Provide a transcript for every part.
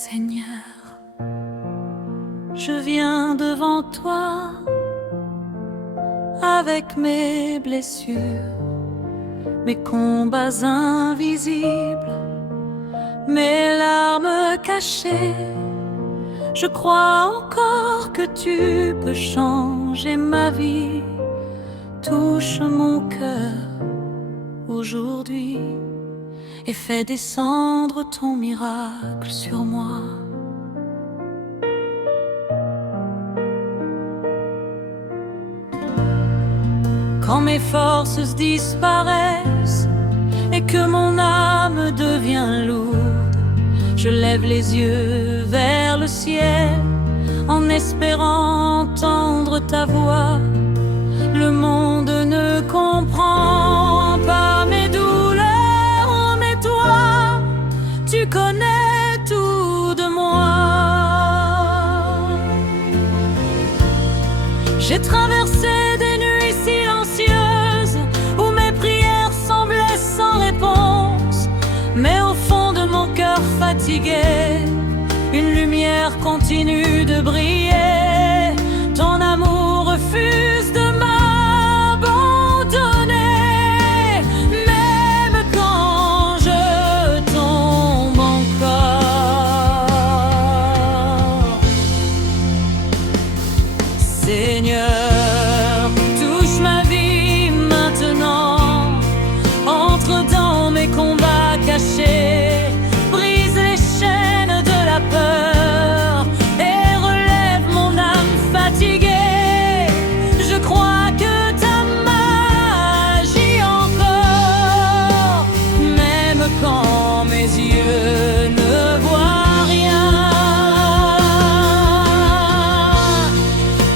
Seigneur, je viens devant toi avec mes blessures, mes combats invisibles, mes larmes cachées. Je crois encore que tu peux changer ma vie. Touche mon cœur aujourd'hui et fais descendre ton miracle sur moi. Quand mes forces disparaissent et que mon âme devient lourde, je lève les yeux vers le ciel en espérant entendre ta voix. Le monde ne comprend pas mes douleurs, mais toi, tu connais tout de moi. J'ai traversé des nuits silencieuses où mes prières semblaient sans réponse, mais au fond de mon cœur fatigué, une lumière continue de briller. Ton amour refuse de m'abandonner, même quand je tombe encore. Seigneur, touche ma vie maintenant, entre dans mes combats cachés, brise les chaînes de la peur et relève mon âme fatiguée. Je crois que ta magie encore, même quand mes yeux ne voient rien.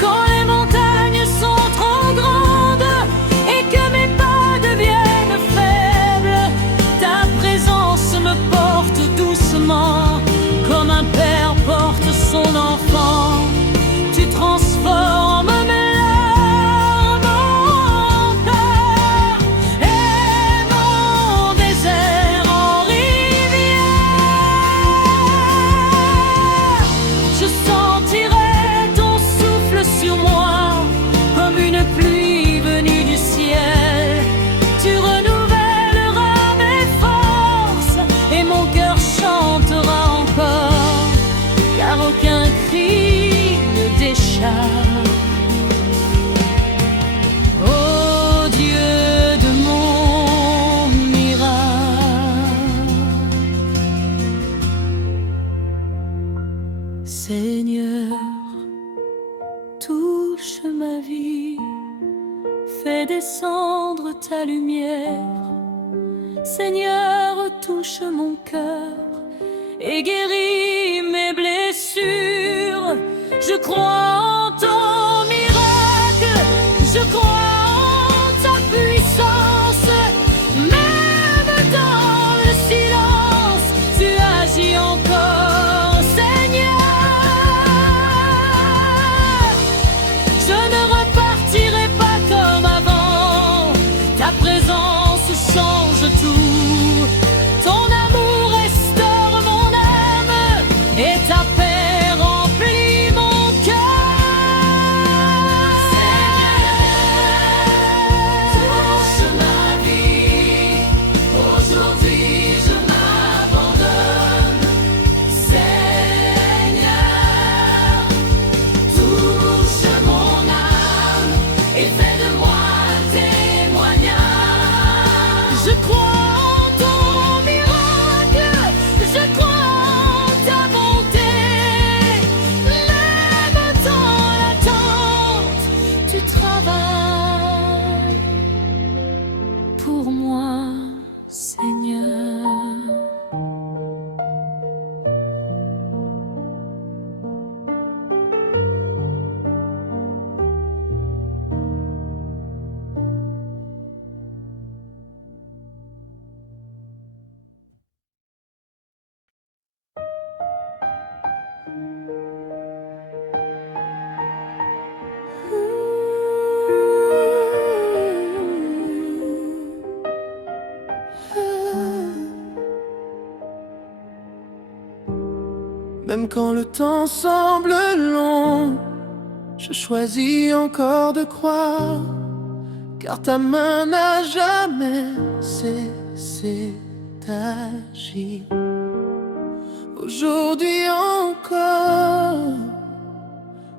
Quand les montagnes sont trop grandes et que mes pas deviennent faibles, ta présence me porte doucement comme un père porte son enfant. Tu transformes mes larmes en peur et mon désert en rivière. Je sentirai ton souffle sur moi comme une pluie venue du ciel. Tu renouvelleras mes forces et mon cœur chantera encore, car aucun cri ne décharge. Oh Dieu de mon miracle, Seigneur, touche ma vie, fais descendre ta lumière. Seigneur, touche mon cœur et guéris mes blessures. Je crois en ton miracle, je crois en ta puissance. Même dans le silence, tu agis encore, Seigneur. Je ne repartirai pas comme avant, ta présence change tout. Ton amour restaure mon âme et ta paix remplit mon cœur. Seigneur, touche ma vie, aujourd'hui je m'abandonne. Seigneur, touche mon âme et fais de moi témoignage. Je crois en ton miracle, je crois en ta bonté. Même dans l'attente, tu travailles pour moi, Seigneur. Même quand le temps semble long, je choisis encore de croire, car ta main n'a jamais cessé d'agir. Aujourd'hui encore,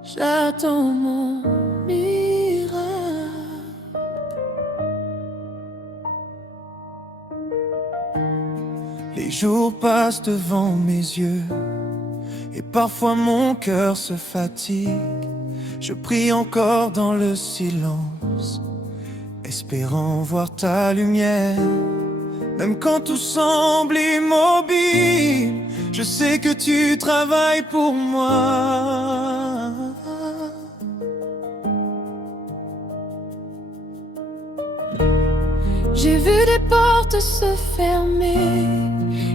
j'attends mon miracle. Les jours passent devant mes yeux, et parfois mon cœur se fatigue. Je prie encore dans le silence, espérant voir ta lumière. Même quand tout semble immobile, je sais que tu travailles pour moi. J'ai vu des portes se fermer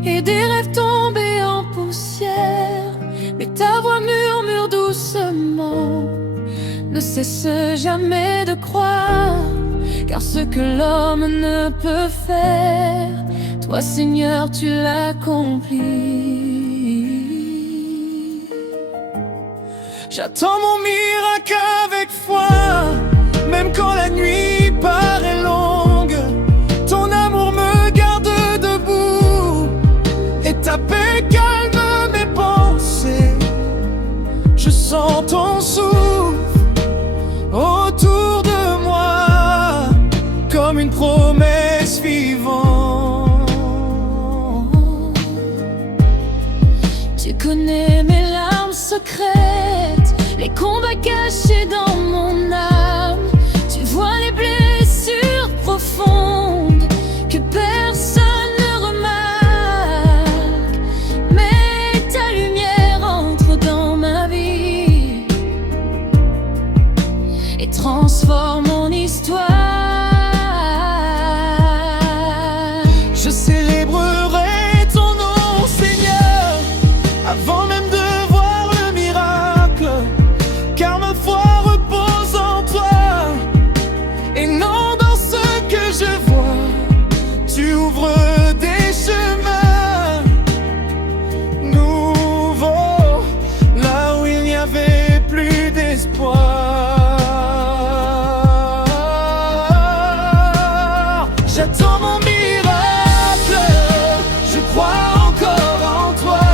et des rêves tomber en poussière, mais ta voix murmure doucement: ne cesse jamais de croire, car ce que l'homme ne peut faire, toi Seigneur tu l'accomplis. J'attends mon miracle avec foi, même quand la nuit paraît longue. Ton amour me garde debout, et ta paix calme mes pensées. Je sens ton souffle autour de moi, comme une promesse vivante. Tu connais mes larmes secrètes, les combats cachés dans mon âme. Tu vois les blessures profondes que personne ne remarque, mais ta lumière entre dans ma vie et transforme mon histoire. Je célébrerai ton nom, Seigneur, avant même de voir le miracle, car ma foi repose en toi et non dans ce que je vois. Tu ouvres des chemins nouveaux là où il n'y avait plus d'espoir. J'attends mon miracle, je crois encore en toi.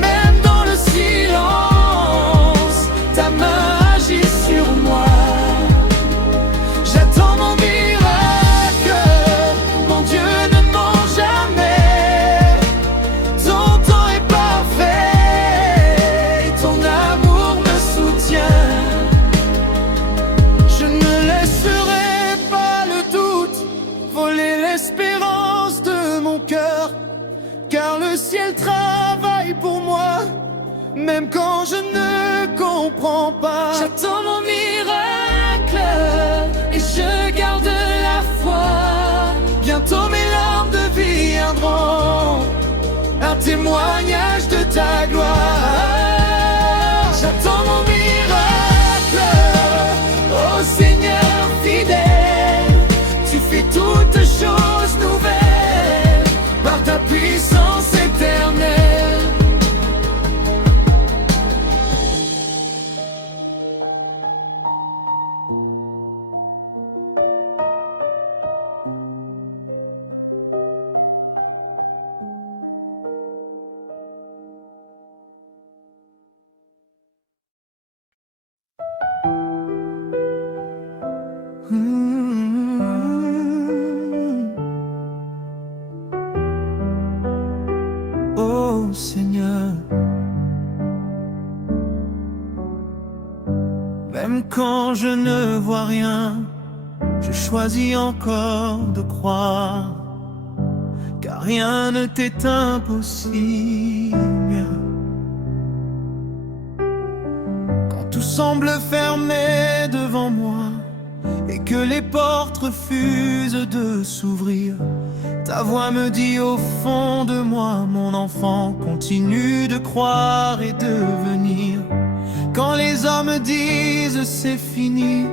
Même dans le silence, ta main agit sur moi. J'attends mon miracle, mon Dieu ne ment jamais. Ton temps est parfait, ton amour me soutient. Je ne laisserai pas le doute voler l'espérance de mon cœur, car le ciel travaille pour moi, même quand je ne comprends pas. J'attends mon miracle et je garde la foi. Bientôt mes larmes deviendront un témoignage de ta gloire. J'attends mon miracle, ô Seigneur fidèle. Tu fais toutes choses nouvelles par ta puissance éternelle. Oh Seigneur, même quand je ne vois rien, je choisis encore de croire, car rien ne t'est impossible. Quand tout semble fermé devant moi et que les portes refusent de s'ouvrir, ta voix me dit au fond de moi: mon enfant, continue de croire et de venir. Quand les hommes disent c'est fini,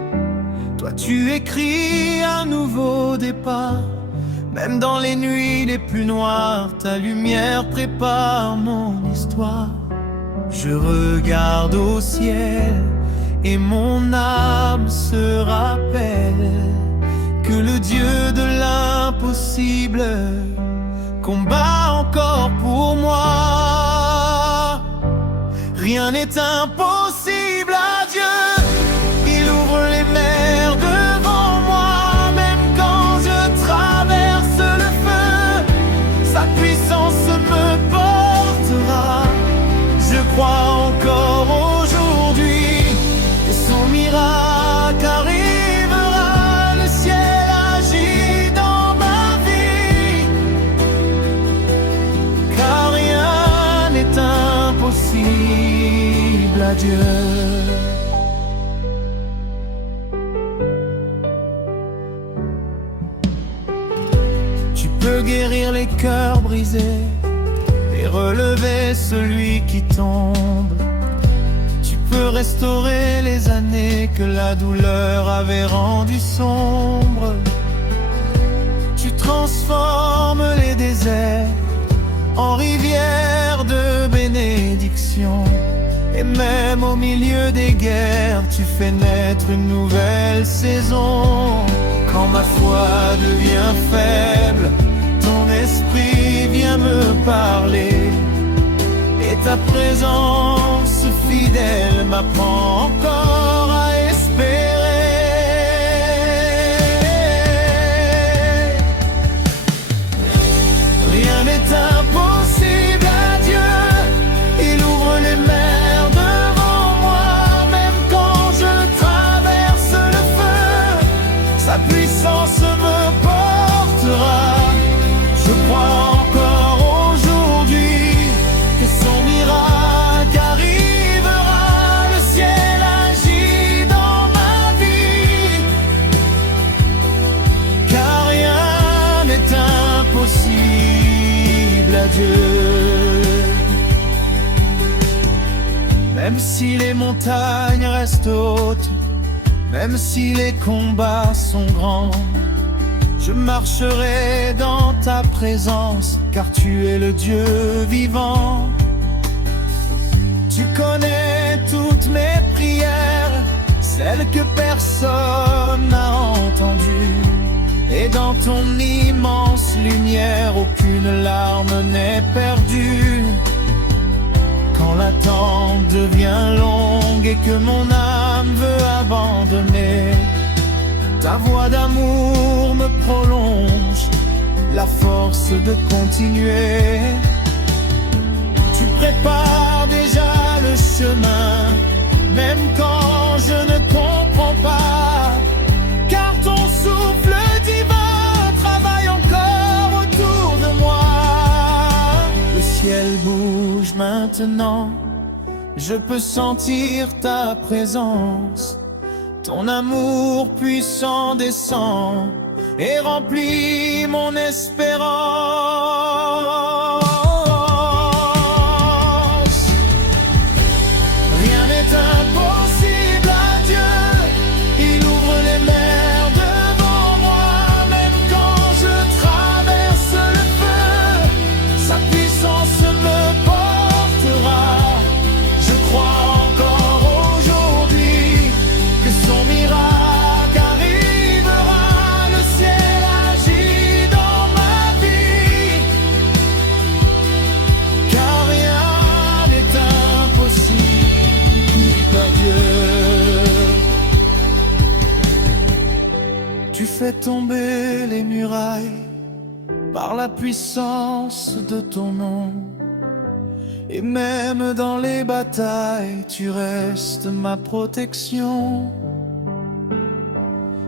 toi tu écris un nouveau départ. Même dans les nuits les plus noires, ta lumière prépare mon histoire. Je regarde au ciel et mon âme se rappelle que le Dieu de l'impossible combat encore pour moi. Rien n'est impossible à Dieu. Il ouvre les mers devant moi, même quand je traverse le feu. Sa puissance me portera. Je crois encore aujourd'hui que son miracle arrivera. Le ciel agit dans ma vie, car rien n'est impossible à Dieu. Tu peux guérir les cœurs brisés et relever celui qui tombe. Tu peux restaurer les années que la douleur avait rendues sombres. Tu transformes les déserts en rivières de bénédiction. Et même au milieu des guerres, tu fais naître une nouvelle saison. Quand ma foi devient faible, ton esprit vient me parler. Et ta présence fidèle m'apprend encore à espérer. Rien n'est impossible à Dieu. Il ouvre les mers devant moi, même quand je traverse le feu. Sa puissance me portera. Je crois encore aujourd'hui que son miracle arrivera. Le ciel agit dans ma vie, car rien n'est impossible à Dieu. Même si les montagnes restent hautes, même si les combats sont grands, je marcherai dans ta présence, car tu es le Dieu vivant. Tu connais toutes mes prières, celles que personne n'a entendues. Et dans ton immense lumière, aucune larme n'est perdue. Quand l'attente devient longue et que mon âme veut abandonner, ta voix d'amour me prolonge la force de continuer. Tu prépares déjà le chemin, même quand je ne comprends pas, car ton souffle divin travaille encore autour de moi. Le ciel bouge maintenant, je peux sentir ta présence. Ton amour puissant descend et remplit mon espérance. Rien n'est impossible à Dieu. Il ouvre les mers devant moi, même quand je traverse le feu. Sa puissance me portera. Je crois encore aujourd'hui que son miracle arrivera. Le ciel agit dans ma vie, car rien n'est impossible à Dieu. Tu fais tomber les murailles par la puissance de ton nom. Et même dans les batailles, tu restes ma protection.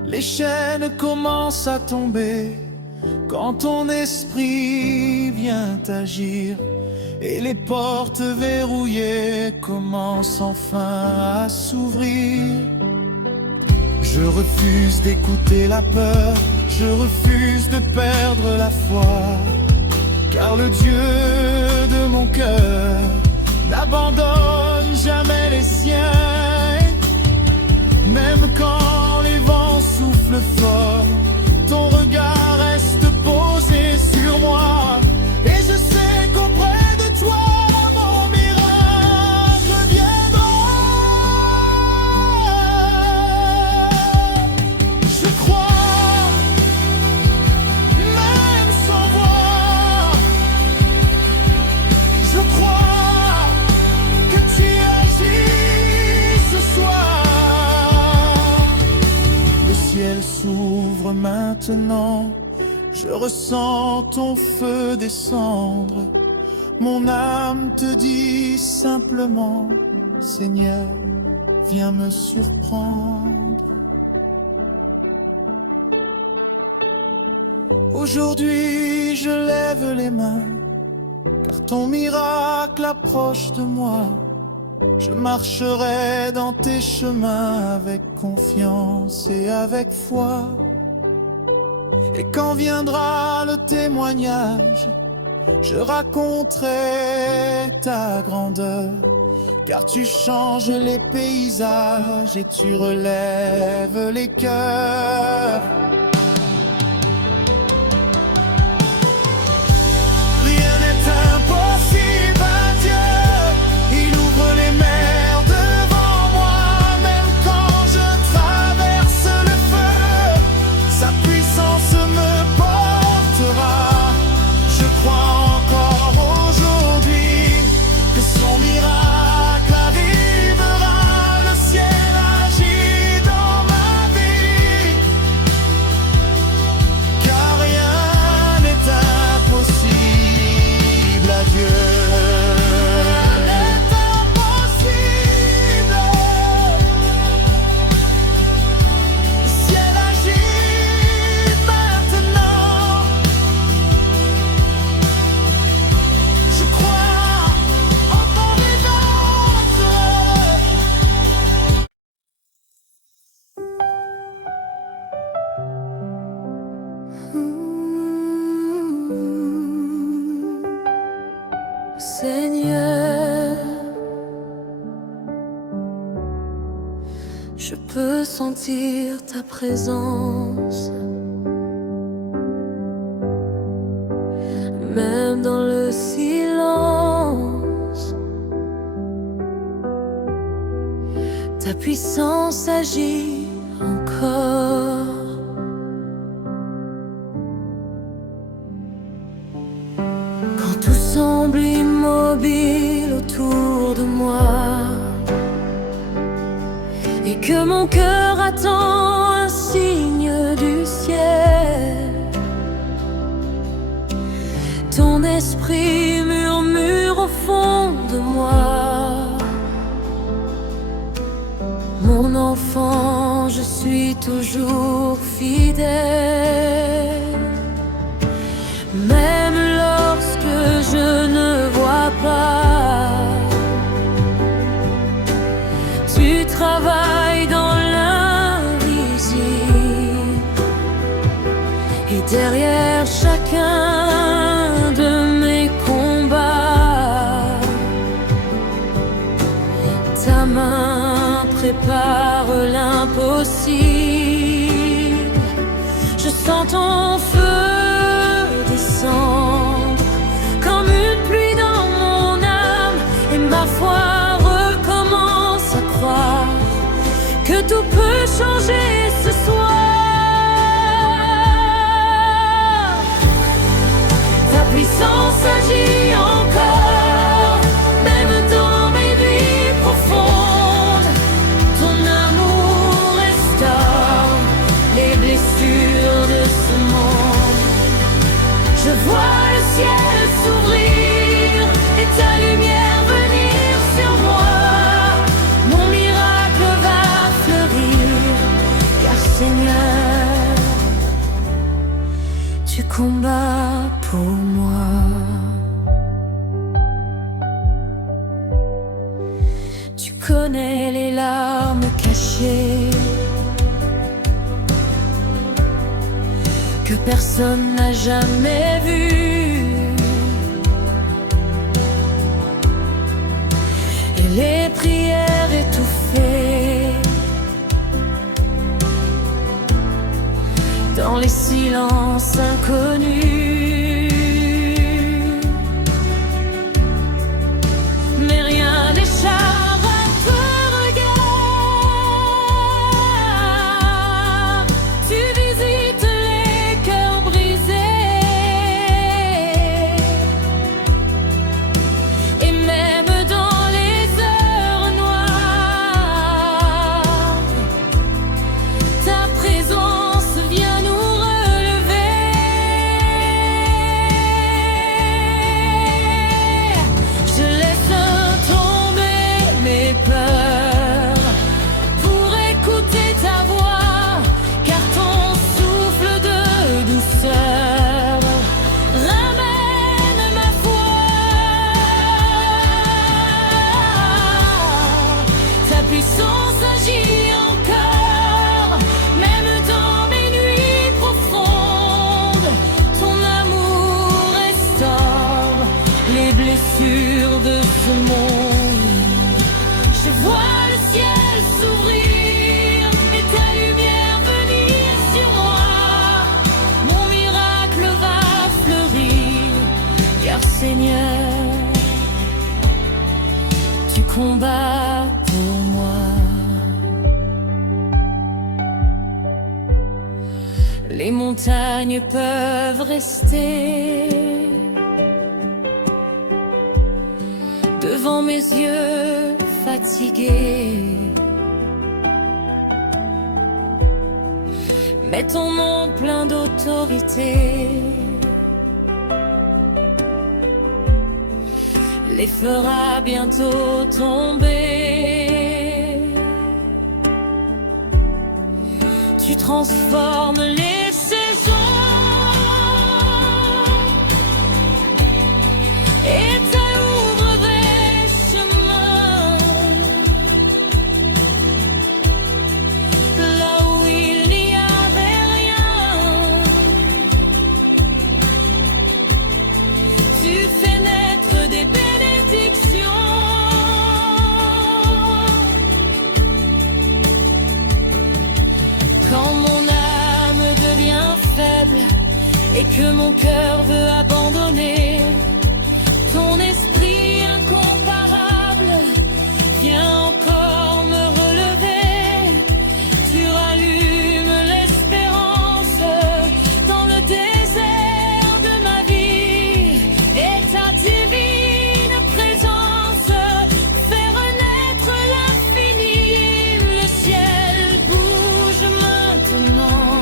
Les chaînes commencent à tomber quand ton esprit vient agir. Et les portes verrouillées commencent enfin à s'ouvrir. Je refuse d'écouter la peur, je refuse de perdre la foi, car le Dieu de mon cœur n'abandonne jamais les siens. Même quand les vents soufflent fort, ton regard reste posé maintenant, je ressens ton feu descendre. Mon âme te dit simplement, Seigneur, viens me surprendre. Aujourd'hui, je lève les mains, car ton miracle approche de moi. Je marcherai dans tes chemins avec confiance et avec foi. Et quand viendra le témoignage, je raconterai ta grandeur, car tu changes les paysages et tu relèves les cœurs. Rien n'est impossible à Dieu, il ouvre les mers devant moi, même quand je traverse le feu, sa puissance me portera. Je crois encore aujourd'hui que son miracle arrivera. Le ciel agit dans ma vie, car rien n'est impossible à Dieu. Rien n'est impossible. Le ciel agit maintenant. Je crois encore une autre. Seigneur, je peux sentir ta présence, même dans le silence. Ta puissance agit encore. Quand tout semble immobile autour de moi et que mon cœur attend un signe du ciel, ton esprit murmure au fond de moi: mon enfant, je suis toujours fidèle. Même lorsque je ne vois pas, tu travailles dans l'invisible, et derrière chacun de mes combats, ta main prépare l'impossible. Je sens ton feu descendre comme une pluie dans mon âme, et ma foi recommence à croire que tout peut changer ce soir. Ta puissance agit encore, même dans mes nuits profondes. Ton amour restaure les blessures de ce monde. Je vois le ciel s'ouvrir et ta lumière venir sur moi. Mon miracle va fleurir, car Seigneur, tu combats pour moi. Tu connais les larmes cachées que personne n'a jamais vues, et les prières étouffées dans les silences inconnus. Mais rien n'échappe à ton regard. Tu visites les cœurs brisés, et même dans les heures noires, ta présence vient nous relever. blessures de ce monde. Je vois le ciel s'ouvrir et ta lumière venir sur moi. Mon miracle va fleurir, car Seigneur, tu combats pour moi. Les montagnes peuvent rester devant mes yeux fatigués, mais ton nom plein d'autorité les fera bientôt tomber. Tu transformes les saisons et t'ouvres des chemins là où il n'y avait rien. Tu fais naître des bénédictions. Quand mon âme devient faible et que mon cœur veut abandonner, ton esprit incomparable vient encore me relever. Tu rallumes l'espérance dans le désert de ma vie, et ta divine présence fait renaître l'infini. Le ciel bouge maintenant,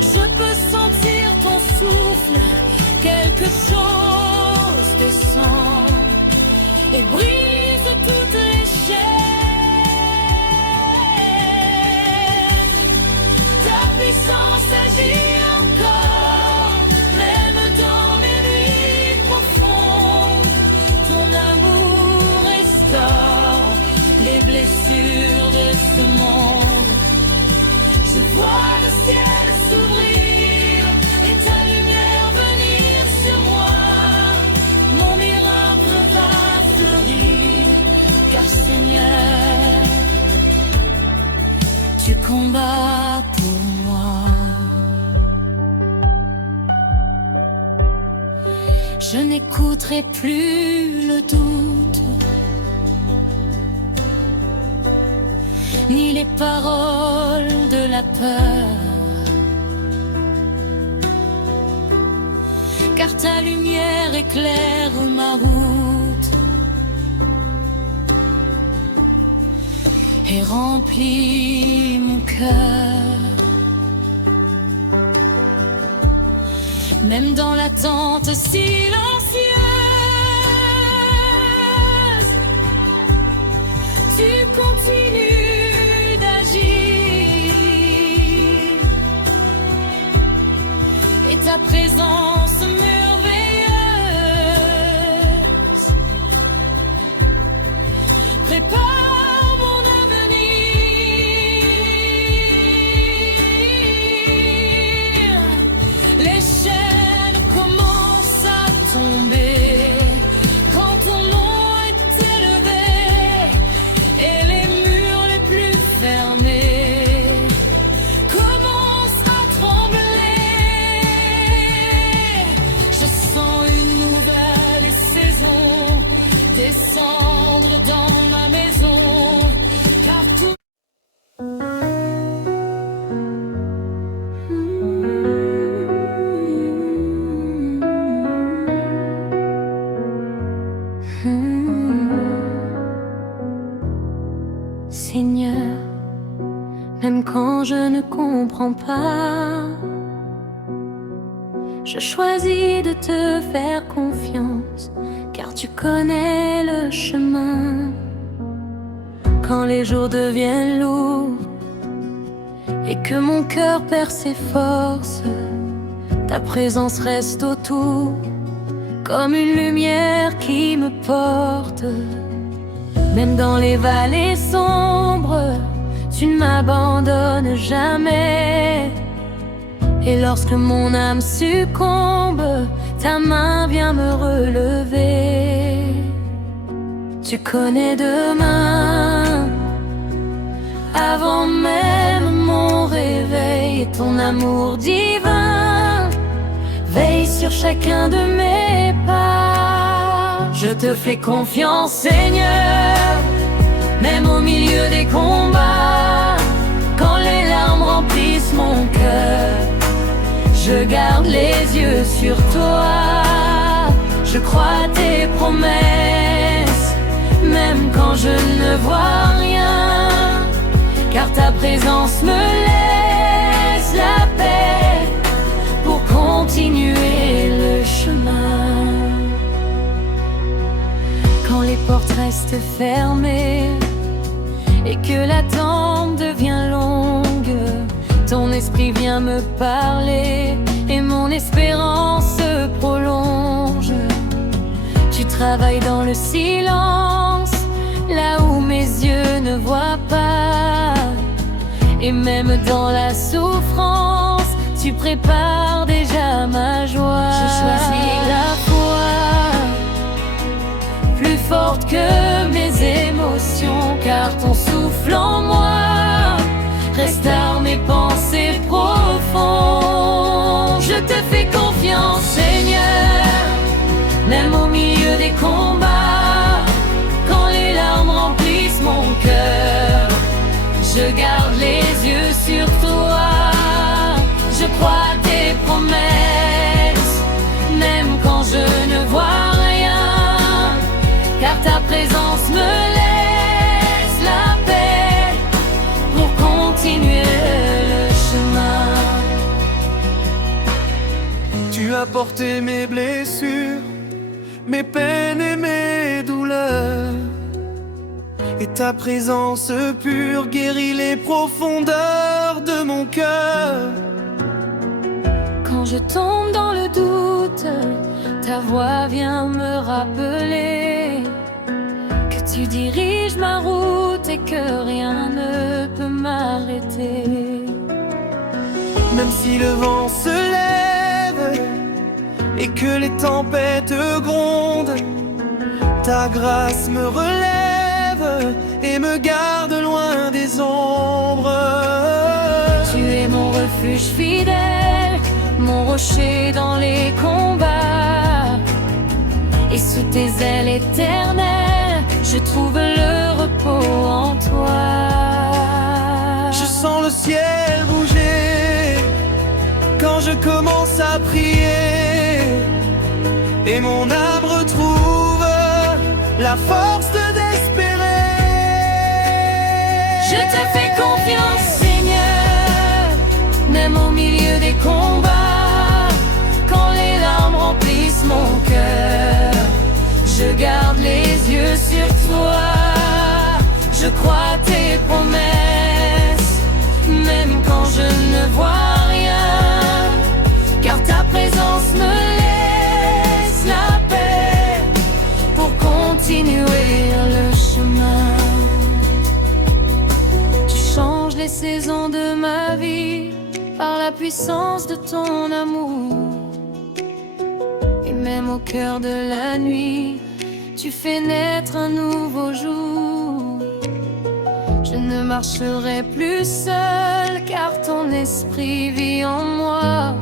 je peux sentir ton souffle, quelque chose descend et brise toutes les chaînes. Ta puissance agit encore, même dans mes nuits profondes. Ton amour restaure les blessures de ce monde. Je vois le ciel s'ouvrir et ta lumière venir sur moi. Mon miracle va fleurir, car Seigneur, tu combats pour moi. Je n'écouterai plus le doute, ni les paroles de la peur, car ta lumière éclaire ma route et remplit mon cœur. Même dans l'attente silencieuse, tu continues d'agir, et ta présence merveilleuse prépare mon avenir. Les chaînes commencent à tomber quand ton nom est élevé, et les murs les plus fermés commencent à trembler. Je sens une nouvelle saison descendre dans ma maison, car tout Seigneur, même quand je ne comprends pas, je choisis de te faire confiance, car tu connais le chemin. Quand les jours deviennent lourds et que mon cœur perd ses forces, ta présence reste autour, comme une lumière qui me porte. Même dans les vallées sombres, tu ne m'abandonnes jamais. Et lorsque mon âme succombe, ta main vient me relever. Tu connais demain, avant même mon réveil, et ton amour divin veille sur chacun de mes pas. Je te fais confiance, Seigneur, même au milieu des combats. Quand les larmes remplissent mon cœur, je garde les yeux sur toi. Je crois à tes promesses, même quand je ne vois rien, car ta présence me laisse la paix pour continuer le chemin. Quand les portes restent fermées et que l'attente devient longue, ton esprit vient me parler et mon espérance se prolonge. Tu travailles dans le silence, là où mes yeux ne voient pas. Et même dans la souffrance, tu prépares déjà ma joie. Je choisis la foi, plus forte que mes émotions, car ton souffle en moi restaure mes pensées profondes. Je te fais confiance, Seigneur, même au milieu des combats. Quand les larmes remplissent mon cœur, je garde les yeux sur toi. Je crois à tes promesses, même quand je ne vois rien, car ta présence me laisse la paix pour continuer le chemin. Tu as porté mes blessures, mes peines et mes douleurs, et ta présence pure guérit les profondeurs de mon cœur. Quand je tombe dans le doute, ta voix vient me rappeler que tu diriges ma route et que rien ne peut m'arrêter. Même si le vent se lève et que les tempêtes grondent, ta grâce me relève et me garde loin des ombres. Tu es mon refuge fidèle, mon rocher dans les combats. Et sous tes ailes éternelles, je trouve le repos en toi. Je sens le ciel bouger quand je commence à prier, et mon âme retrouve la force d'espérer. Je te fais confiance, Seigneur, même au milieu des combats. Quand les larmes remplissent mon cœur, je garde les yeux sur toi. Je crois à tes promesses, même quand je ne vois rien, car ta présence me laisse la paix pour continuer le chemin. Tu changes les saisons de ma vie par la puissance de ton amour. Et même au cœur de la nuit, tu fais naître un nouveau jour. Je ne marcherai plus seul, car ton esprit vit en moi.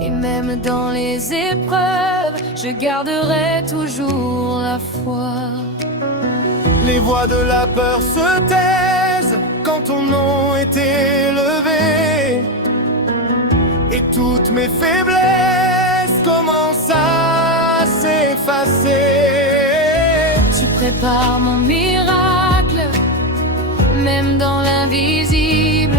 Et même dans les épreuves, je garderai toujours la foi. Les voix de la peur se taisent quand ton nom est élevé, et toutes mes faiblesses commencent à s'effacer. Tu prépares mon miracle, même dans l'invisible,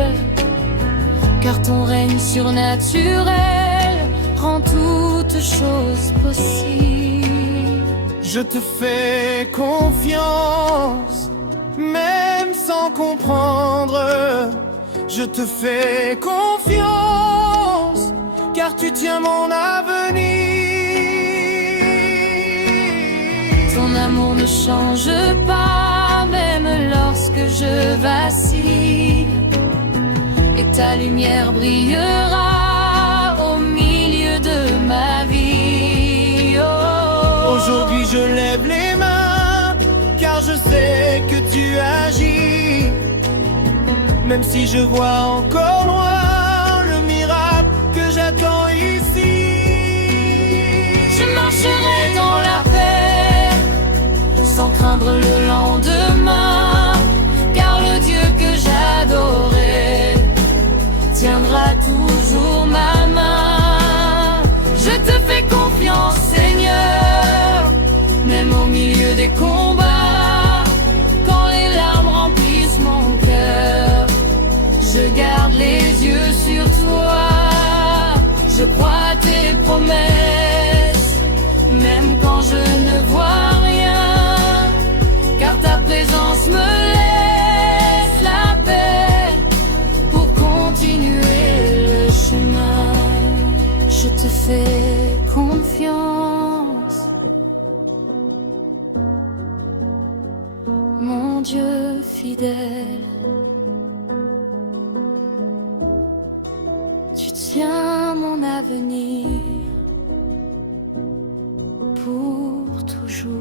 car ton règne surnaturel rend toutes choses possibles. Je te fais confiance, même sans comprendre. Je te fais confiance, car tu tiens mon avenir. Ton amour ne change pas, même lorsque je vacille. et ta lumière brillera au milieu de ma vie. Oh. Aujourd'hui je lève les mains, car je sais que tu agis. Même si je vois encore loin le miracle que j'attends ici. Je marcherai dans la paix, sans craindre le lendemain, car le Dieu que j'adorais tiendra toujours ma main. Je te fais confiance, Seigneur, même au milieu des combats. Quand les larmes remplissent mon cœur, je garde les yeux sur toi. Je crois à tes promesses, même quand je ne vois rien, car ta présence me laisse la paix pour continuer le chemin. Je te fais confiance, mon Dieu fidèle. Tu tiens mon avenir pour toujours.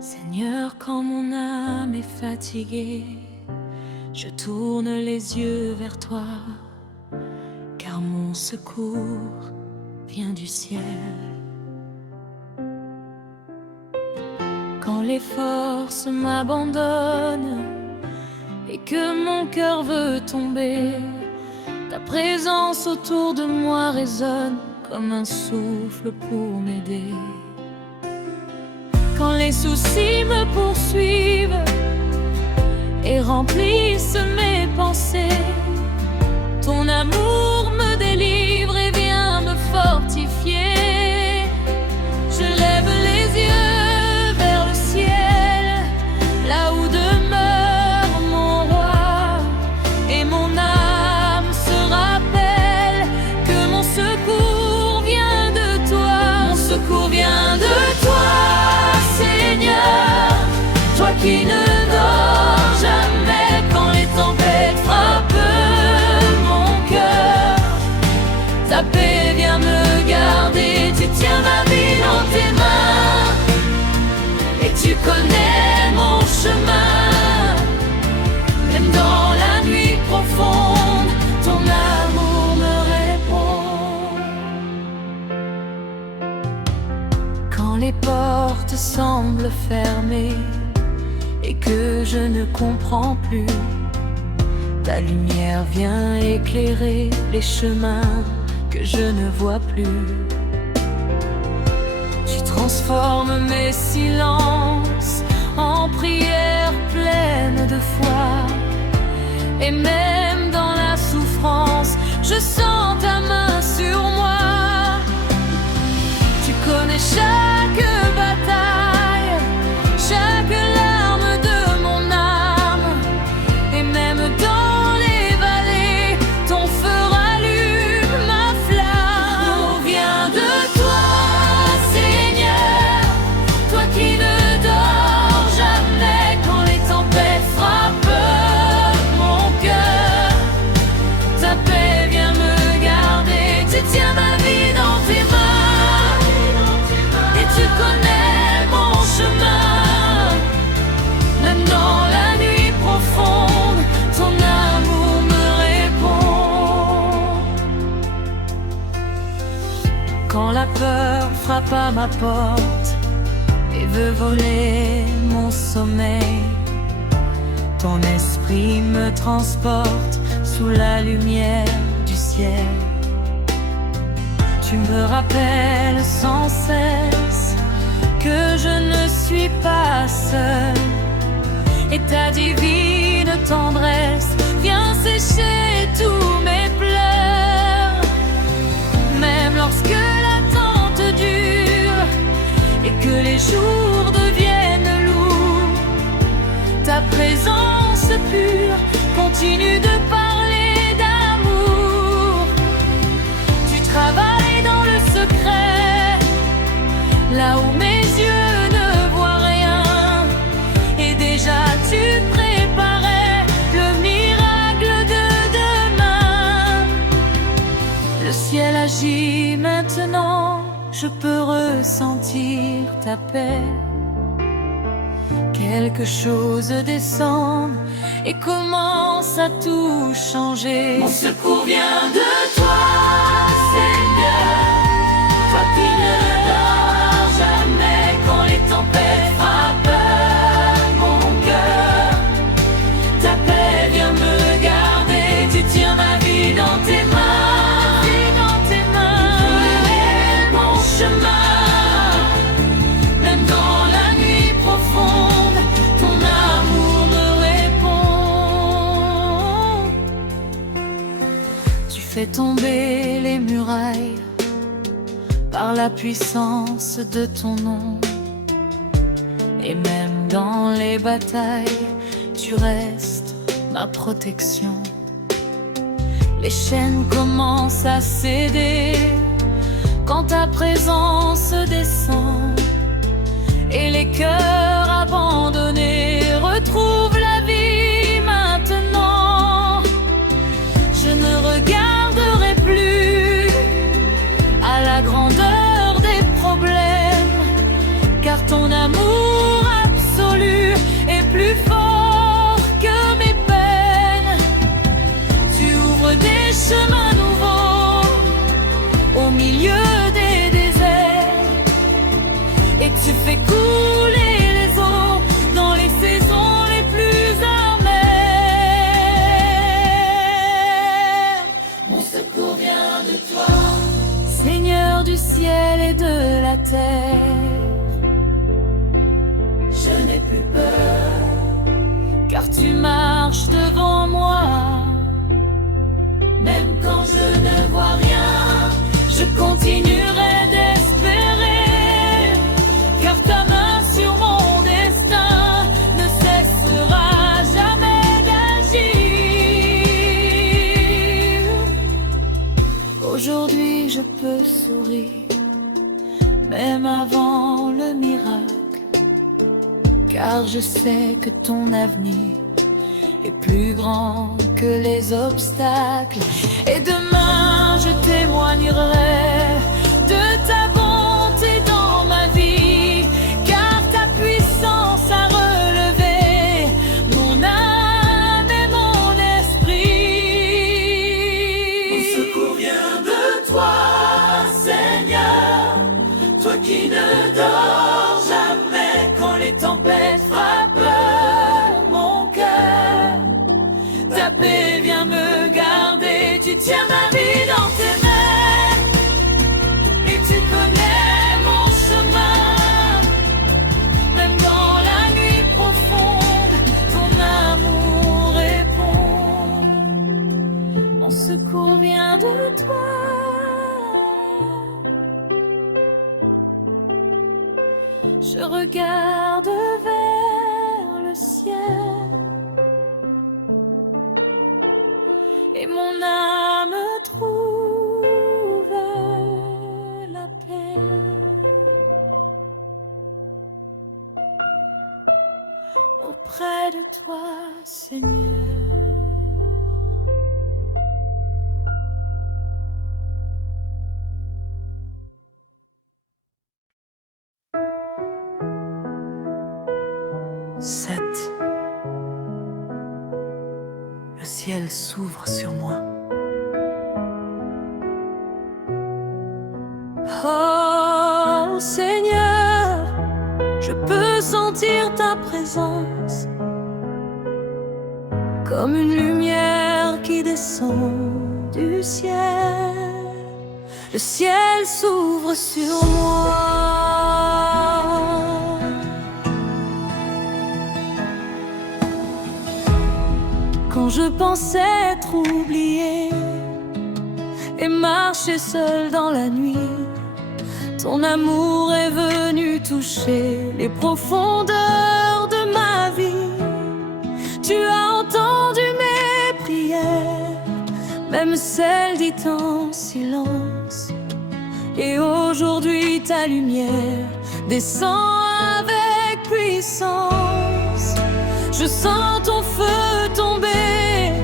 Seigneur, quand mon âme est fatiguée, je tourne les yeux vers toi, car mon secours vient du ciel. Quand les forces m'abandonnent et que mon cœur veut tomber, ta présence autour de moi résonne comme un souffle pour m'aider. Quand les soucis me poursuivent et remplissent mes pensées, ton amour me délivre et vient me fortifier. Je lève les yeux vers le ciel, là où demeure mon roi, et mon âme se rappelle que mon secours vient de toi. Mon secours vient de toi, Seigneur, toi qui ne dors jamais quand les tempêtes frappent mon cœur. Ta paix vient me garder, tu tiens ma vie dans tes mains, et tu connais mon chemin. Même dans la nuit profonde, ton amour me répond. Quand les portes semblent fermées et que je ne comprends plus, ta lumière vient éclairer les chemins que je ne vois plus. Tu transformes mes silences en prières pleines de foi, et même dans la souffrance, je sens ta main sur moi. Tu connais chaque bataille, chaque larme de mon âme, et même dans les vallées, ton feu rallume ma flamme. L'amour vient de toi, Seigneur, toi qui ne dors jamais quand les tempêtes frappent mon cœur. Ta paix vient me garder, tu tiens ma vie dans tes mains, et tu connais mon chemin. Même dans la nuit profonde, ton amour me répond. Quand la peur frappe à ma porte et veut voler mon sommeil, ton esprit me transporte sous la lumière du ciel. Tu me rappelles sans cesse que je ne suis pas seul, et ta divine tendresse vient sécher tous mes pleurs. présence pure continue de parler d'amour. Tu travailles dans le secret, là où mes yeux ne voient rien, et déjà tu préparais le miracle de demain. Le ciel agit maintenant, je peux ressentir ta paix. Quelque chose descend et commence à tout changer. Mon secours vient de toi, Seigneur, toi qui ne dors jamais quand les tempêtes frappent mon cœur. Ta paix vient me garder, tu tiens ma vie dans tes mains, mon chemin, même dans la nuit profonde, ton amour me répond. Tu fais tomber les murailles par la puissance de ton nom, et même dans les batailles, tu restes ma protection. Les chaînes commencent à céder quand ta présence descend, et les cœurs abandonnés retrouvent la vie maintenant. Je ne regarderai plus à la grandeur des problèmes, car ton amour absolu est plus fort que mes peines. Tu ouvres des chemins nouveaux au milieu des déserts, et tu fais couler les eaux dans les saisons les plus amères. Mon secours vient de toi, Seigneur du ciel et de la terre. Je n'ai plus peur, car tu marches devant moi. Même quand je ne vois rien, je continuerai d'espérer, car ta main sur mon destin ne cessera jamais d'agir. Aujourd'hui je peux sourire, même avant le miracle, car je sais que ton avenir est plus grand que les obstacles. Et demain je témoignerai de ta bonté dans ma vie, car ta puissance a relevé mon âme et mon esprit. Mon secours vient de toi, Seigneur, toi qui ne dors jamais quand les tempêtes frappent mon cœur. Ta paix vient me garder, tu tiens ma vie dans tes mains, et tu connais mon chemin. Même dans la nuit profonde, ton amour répond. Mon secours vient de toi. Je regarde vers le ciel, et mon âme trouve la paix. Auprès de toi, Seigneur. Le ciel s'ouvre sur moi. Oh Seigneur, je peux sentir ta présence comme une lumière qui descend du ciel. Le ciel s'ouvre sur moi. Quand je pensais être oublié et marcher seul dans la nuit, ton amour est venu toucher les profondeurs de ma vie. Tu as entendu mes prières, même celles dites en silence. Et aujourd'hui ta lumière descend avec puissance. Je sens ton feu tomber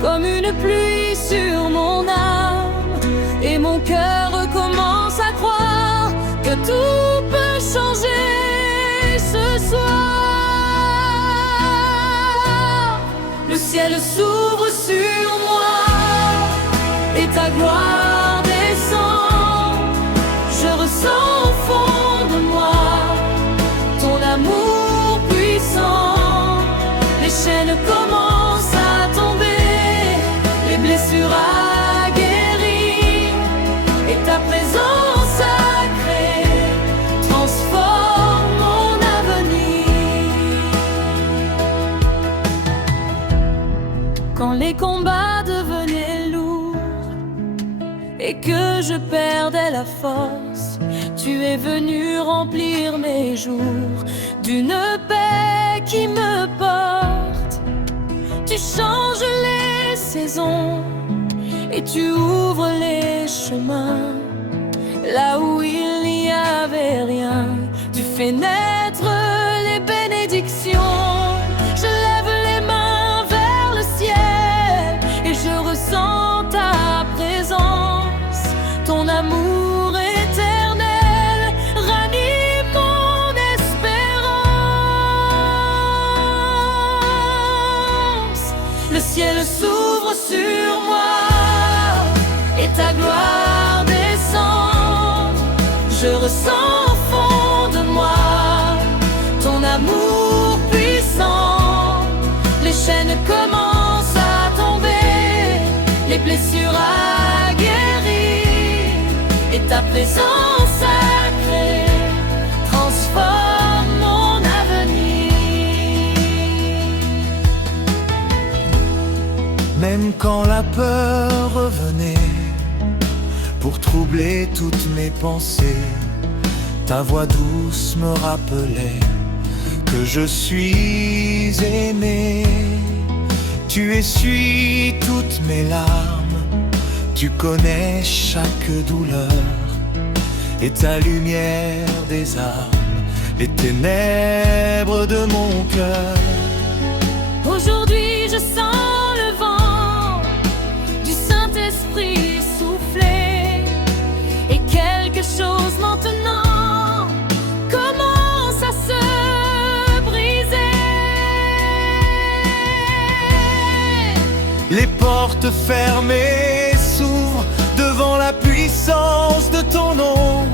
comme une pluie sur mon âme, et mon cœur recommence à croire que tout peut changer ce soir. Le ciel s'ouvre sur moi et ta gloire descend. Je ressens au fond de moi ton amour puissant. Les chaînes commencent à tomber, les blessures à guérir, et ta présence sacrée transforme mon avenir. Quand les combats devenaient lourds et que je perdais la force, tu es venu remplir mes jours d'une paix qui me porte. Tu changes les saisons et tu ouvres les chemins là où il n'y avait rien. Tu fais naître les bénédictions. Je lève les mains vers le ciel et je ressens ta présence. Ton amour éternel ranime mon espérance. Le ciel s'ouvre sur moi et ta gloire descend. Je ressens au fond de moi ton amour puissant. Les chaînes commencent à tomber, les blessures à guérir, et ta présence sacrée transforme mon avenir. Même quand la peur revenait pour troubler toutes mes pensées, ta voix douce me rappelait que je suis aimé. Tu essuies toutes mes larmes, tu connais chaque douleur, et ta lumière désarme les ténèbres de mon cœur. Aujourd'hui je sens le vent du Saint-Esprit souffler, et quelque chose maintenant commence à se briser. Les portes fermées s'ouvrent devant la puissance de ton nom,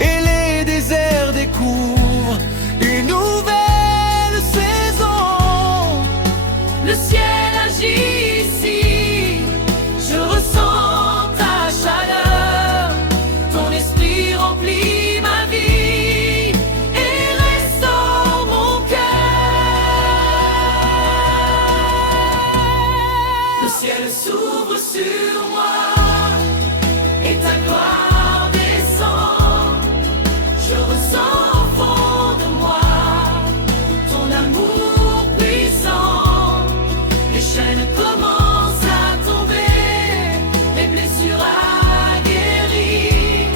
et les déserts découvrent une nouvelle saison. Le ciel agit ici, je ressens ta chaleur. Ton esprit remplit ma vie et restaure mon cœur. Le ciel s'ouvre sur moi et ta gloire descend. Je ressens au fond de moi ton amour puissant. Les chaînes commencent à tomber, les blessures à guérir,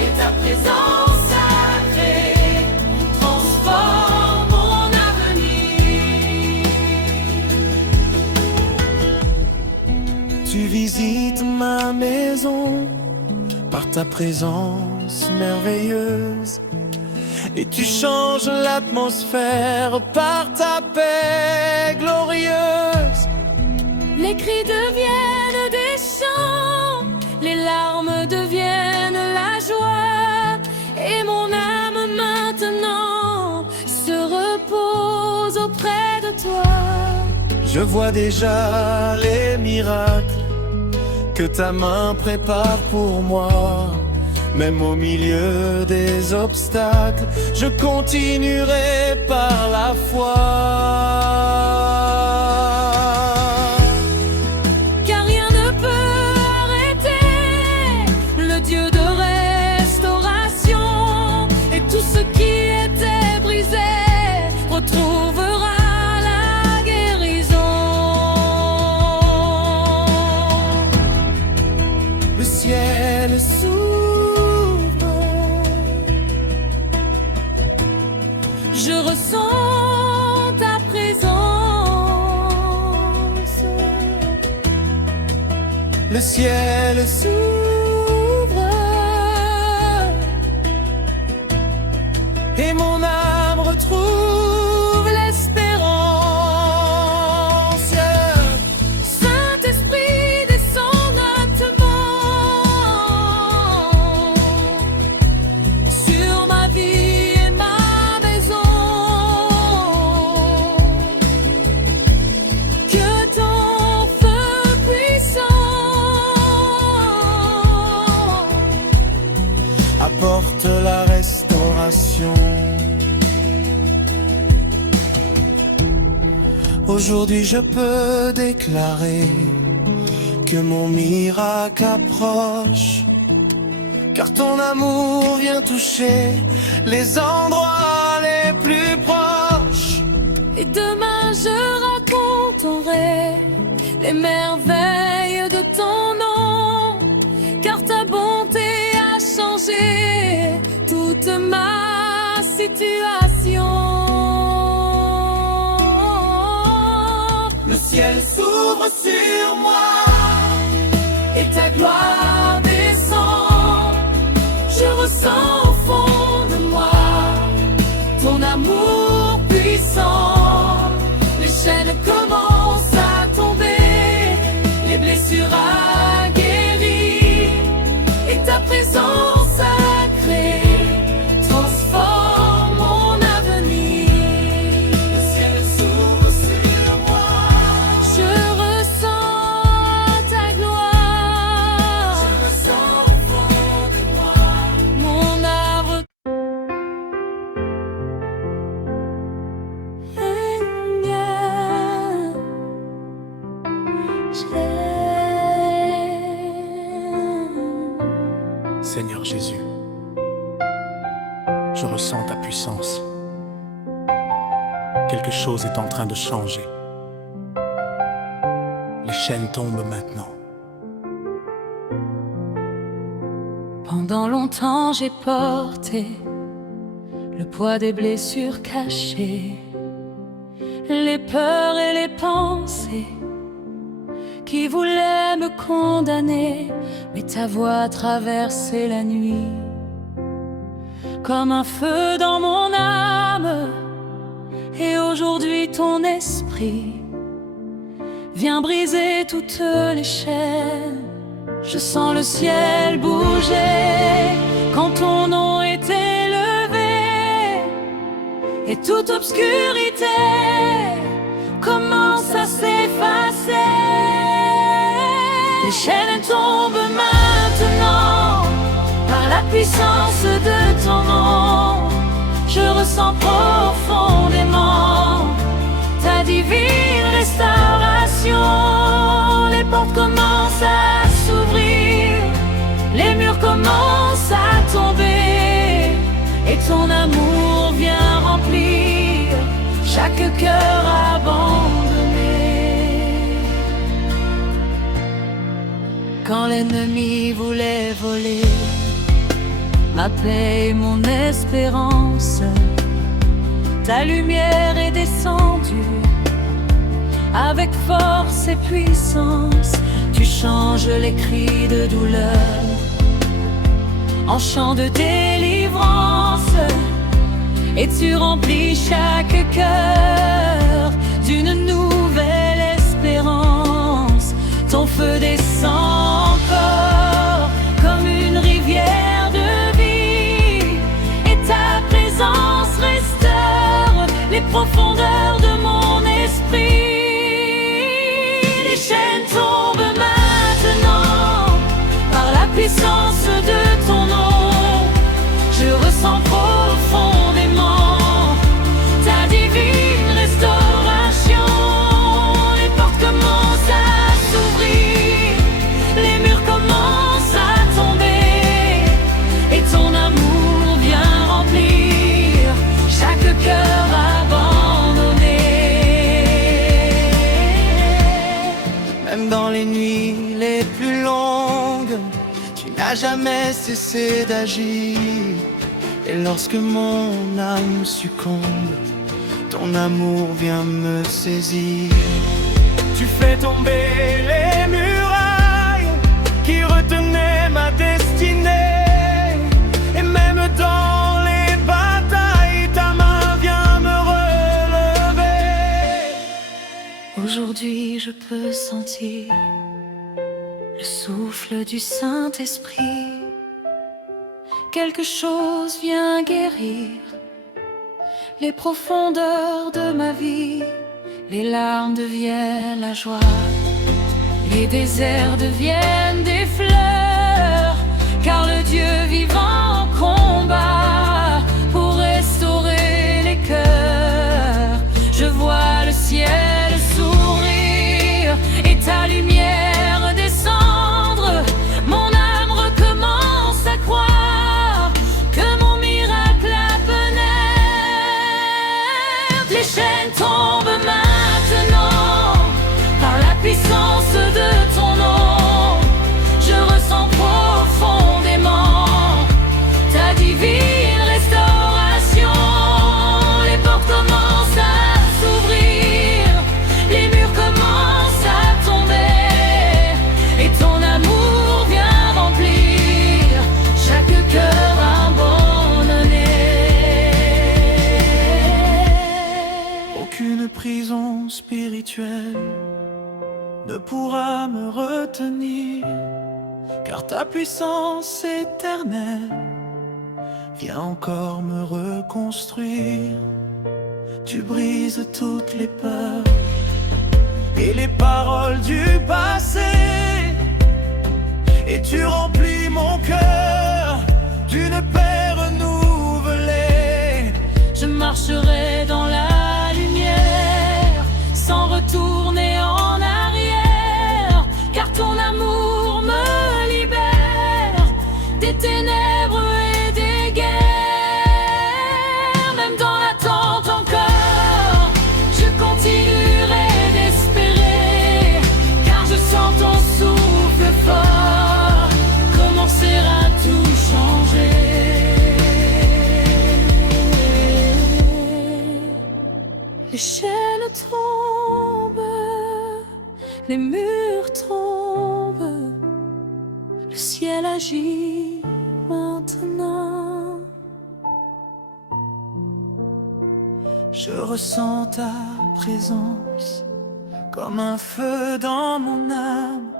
et ta présence sacrée transforme mon avenir. Tu visites ma maison par ta présence merveilleuse, et tu changes l'atmosphère par ta paix glorieuse. Les cris deviennent des chants, les larmes deviennent la joie, et mon âme maintenant se repose auprès de toi. Je vois déjà les miracles que ta main prépare pour moi. Même au milieu des obstacles, je continuerai par la foi. Car rien ne peut arrêter le Dieu de restauration, et tout ce qui était brisé retrouvera la ciel s'ouvre et mon âme retrouve l'espérance. Saint-Esprit, descends lentement sur ma vie et ma maison. Que ton feu puissant apporte la restauration. Aujourd'hui je peux déclarer que mon miracle approche, car ton amour vient toucher les endroits les plus proches. et demain je raconterai les merveilles de ton nom, car ta bonté a changé toute ma situation. Le ciel s'ouvre sur moi Et ta gloire descend. Je ressens au fond de moi ton amour puissant. Les chaînes commencent à tomber, les blessures à guérir, et ta présence sacrée transforme mon avenir. Le ciel s'ouvre sur moi. Je ressens ta gloire. Je ressens au fond de moi. Mon arbre Seigneur Jésus, je ressens ta puissance. Quelque chose est en train de changer. Les chaînes tombent maintenant. Pendant longtemps j'ai porté le poids des blessures cachées, les peurs et les pensées qui voulaient me condamner. Mais ta voix a traversé la nuit comme un feu dans mon âme. Et aujourd'hui ton esprit vient briser toutes les chaînes. Je sens le ciel bouger quand ton nom est élevé, et toute obscurité commence à s'effacer. Les chaînes tombent maintenant par la puissance de ton nom. Je ressens profondément ta divine restauration. Les portes commencent à s'ouvrir, les murs commencent à tomber, et ton amour vient remplir chaque cœur abandonné. Quand l'ennemi voulait voler ma paix et mon espérance, ta lumière est descendue avec force et puissance. Tu changes les cris de douleur en chants de délivrance, et tu remplis chaque cœur d'une nouvelle espérance. Ton feu descend encore comme une rivière de vie, et ta présence restaure les profondeurs de mon esprit. Les chaînes tombent maintenant par la puissance de ton nom. Je ressens profondément ta divine restauration. Les portes commencent à s'ouvrir, les murs commencent à tomber, et ton amour vient remplir chaque cœur abandonné. Même dans les nuits les plus longues, tu n'as jamais cessé d'agir. Et lorsque mon âme succombe, ton amour vient me saisir. Tu fais tomber les murailles Aujourd'hui je peux sentir le souffle du Saint-Esprit. Quelque chose vient guérir les profondeurs de ma vie. Les larmes deviennent la joie, les déserts deviennent des fleurs, car le Dieu vivant combat pour restaurer les cœurs. Je vois le ciel sourire et ta lumière descendre. Mon âme recommence à croire que mon miracle a pénètre. Les chaînes tombent maintenant par la puissance de ton nom. Je ressens profondément ta divine restauration. Les portes commencent à s'ouvrir, les murs commencent à tomber, et ton amour vient remplir chaque cœur abandonné. Aucune prison spirituelle ne pourra me retenir, car ta puissance éternelle vient encore me reconstruire. Tu brises toutes les peurs et les paroles du passé, et tu remplis mon cœur d'une paix renouvelée. Je marcherai dans la lumière sans retourner en arrière, car ton amour me libère des ténèbres et des guerres. Même dans l'attente encore, je continuerai d'espérer, car je sens ton souffle fort commencer à tout changer. Les chaînes tombent, les murs tombent, le ciel agit maintenant. Je ressens ta présence comme un feu dans mon âme,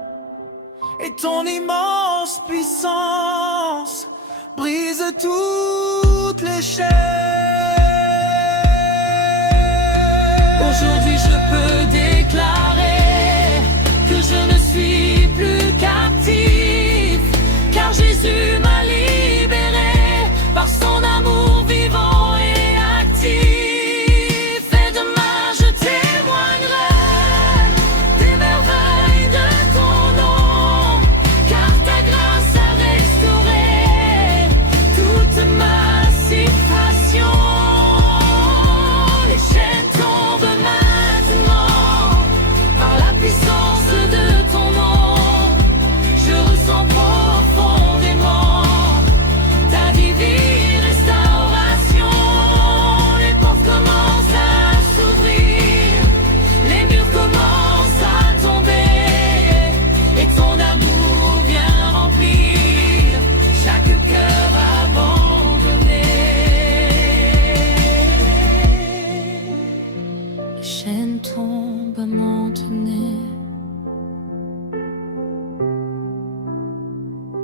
et ton immense puissance brise toutes les chaînes. Aujourd'hui je peux déclarer que je ne suis plus captif, car Jésus m'a libéré par son amour vivant et actif. Et demain je témoignerai des merveilles de ton nom, car ta grâce a restauré toute ma situation. Les chaînes tombent maintenant par la puissance de ton nom. Je ressens profondément ta divine restauration. Les portes commencent à s'ouvrir, les murs commencent à tomber, et ton amour vient remplir chaque cœur abandonné. Les chaînes tombent maintenant,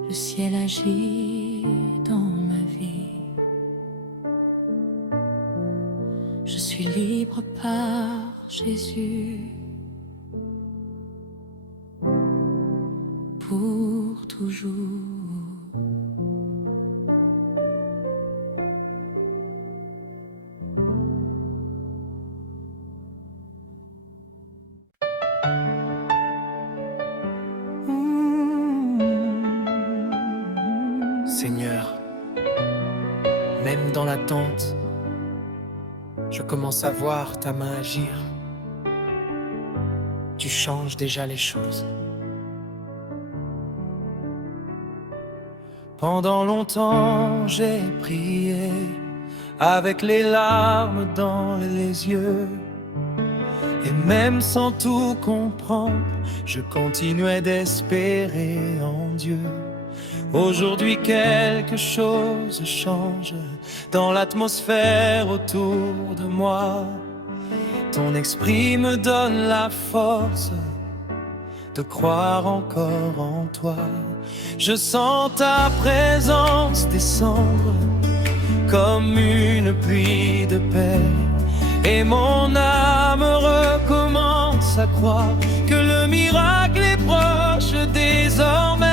le ciel agit dans ma vie. Je suis libre par Jésus pour toujours. Seigneur, même dans l'attente, je commence à voir ta main agir. Tu changes déjà les choses. Pendant longtemps j'ai prié avec les larmes dans les yeux, et même sans tout comprendre, je continuais d'espérer en Dieu. Aujourd'hui quelque chose change dans l'atmosphère autour de moi. Ton esprit me donne la force de croire encore en toi. Je sens ta présence descendre comme une pluie de paix, et mon âme recommence à croire que le miracle est proche désormais.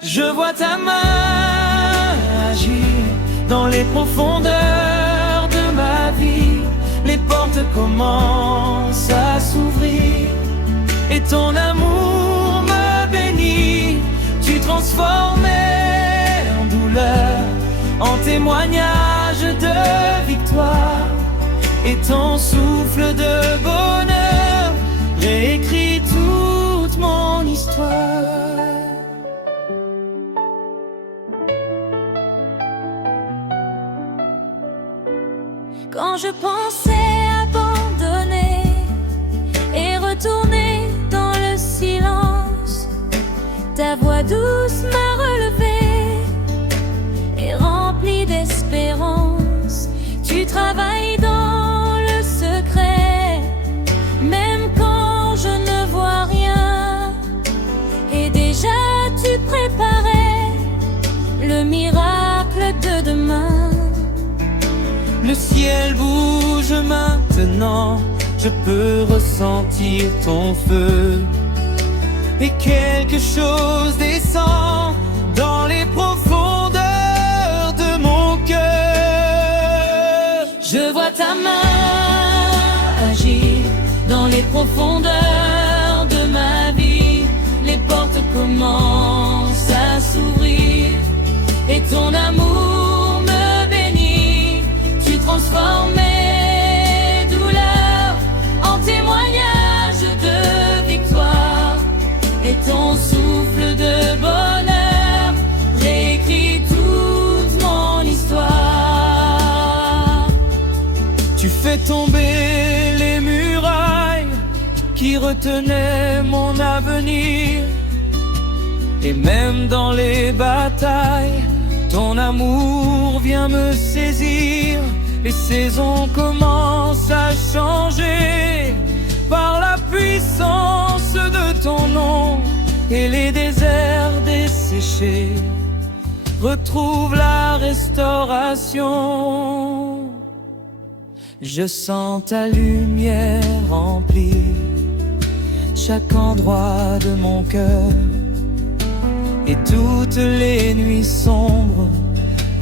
Je vois ta main agir dans les profondeurs de ma vie. Les portes commencent à s'ouvrir et ton amour me bénit. Tu transformais en douleur en témoignage de victoire, et ton souffle de bonheur réécrit toute mon histoire. Quand je pensais abandonner et retourner dans le silence, ta voix douce m'a relevé et rempli d'espérance. Tu travailles dans le secret, même quand je ne vois rien, et déjà tu préparais le miracle de demain. Le ciel bouge maintenant, je peux ressentir ton feu, et quelque chose descend dans les profondeurs de mon cœur. Je vois ta main agir dans les profondeurs de ma vie. Les portes commencent à s'ouvrir et ton amour me bénit. Tu transformes mes douleurs en témoignage de victoire, et ton souffle de bonheur réécrit toute mon histoire. Tu fais tomber les murailles qui retenaient mon avenir, et même dans les batailles, ton amour vient me saisir. Les saisons commencent à changer par la puissance de ton nom, et les déserts desséchés retrouvent la restauration. Je sens ta lumière remplir chaque endroit de mon cœur, et toutes les nuits sombres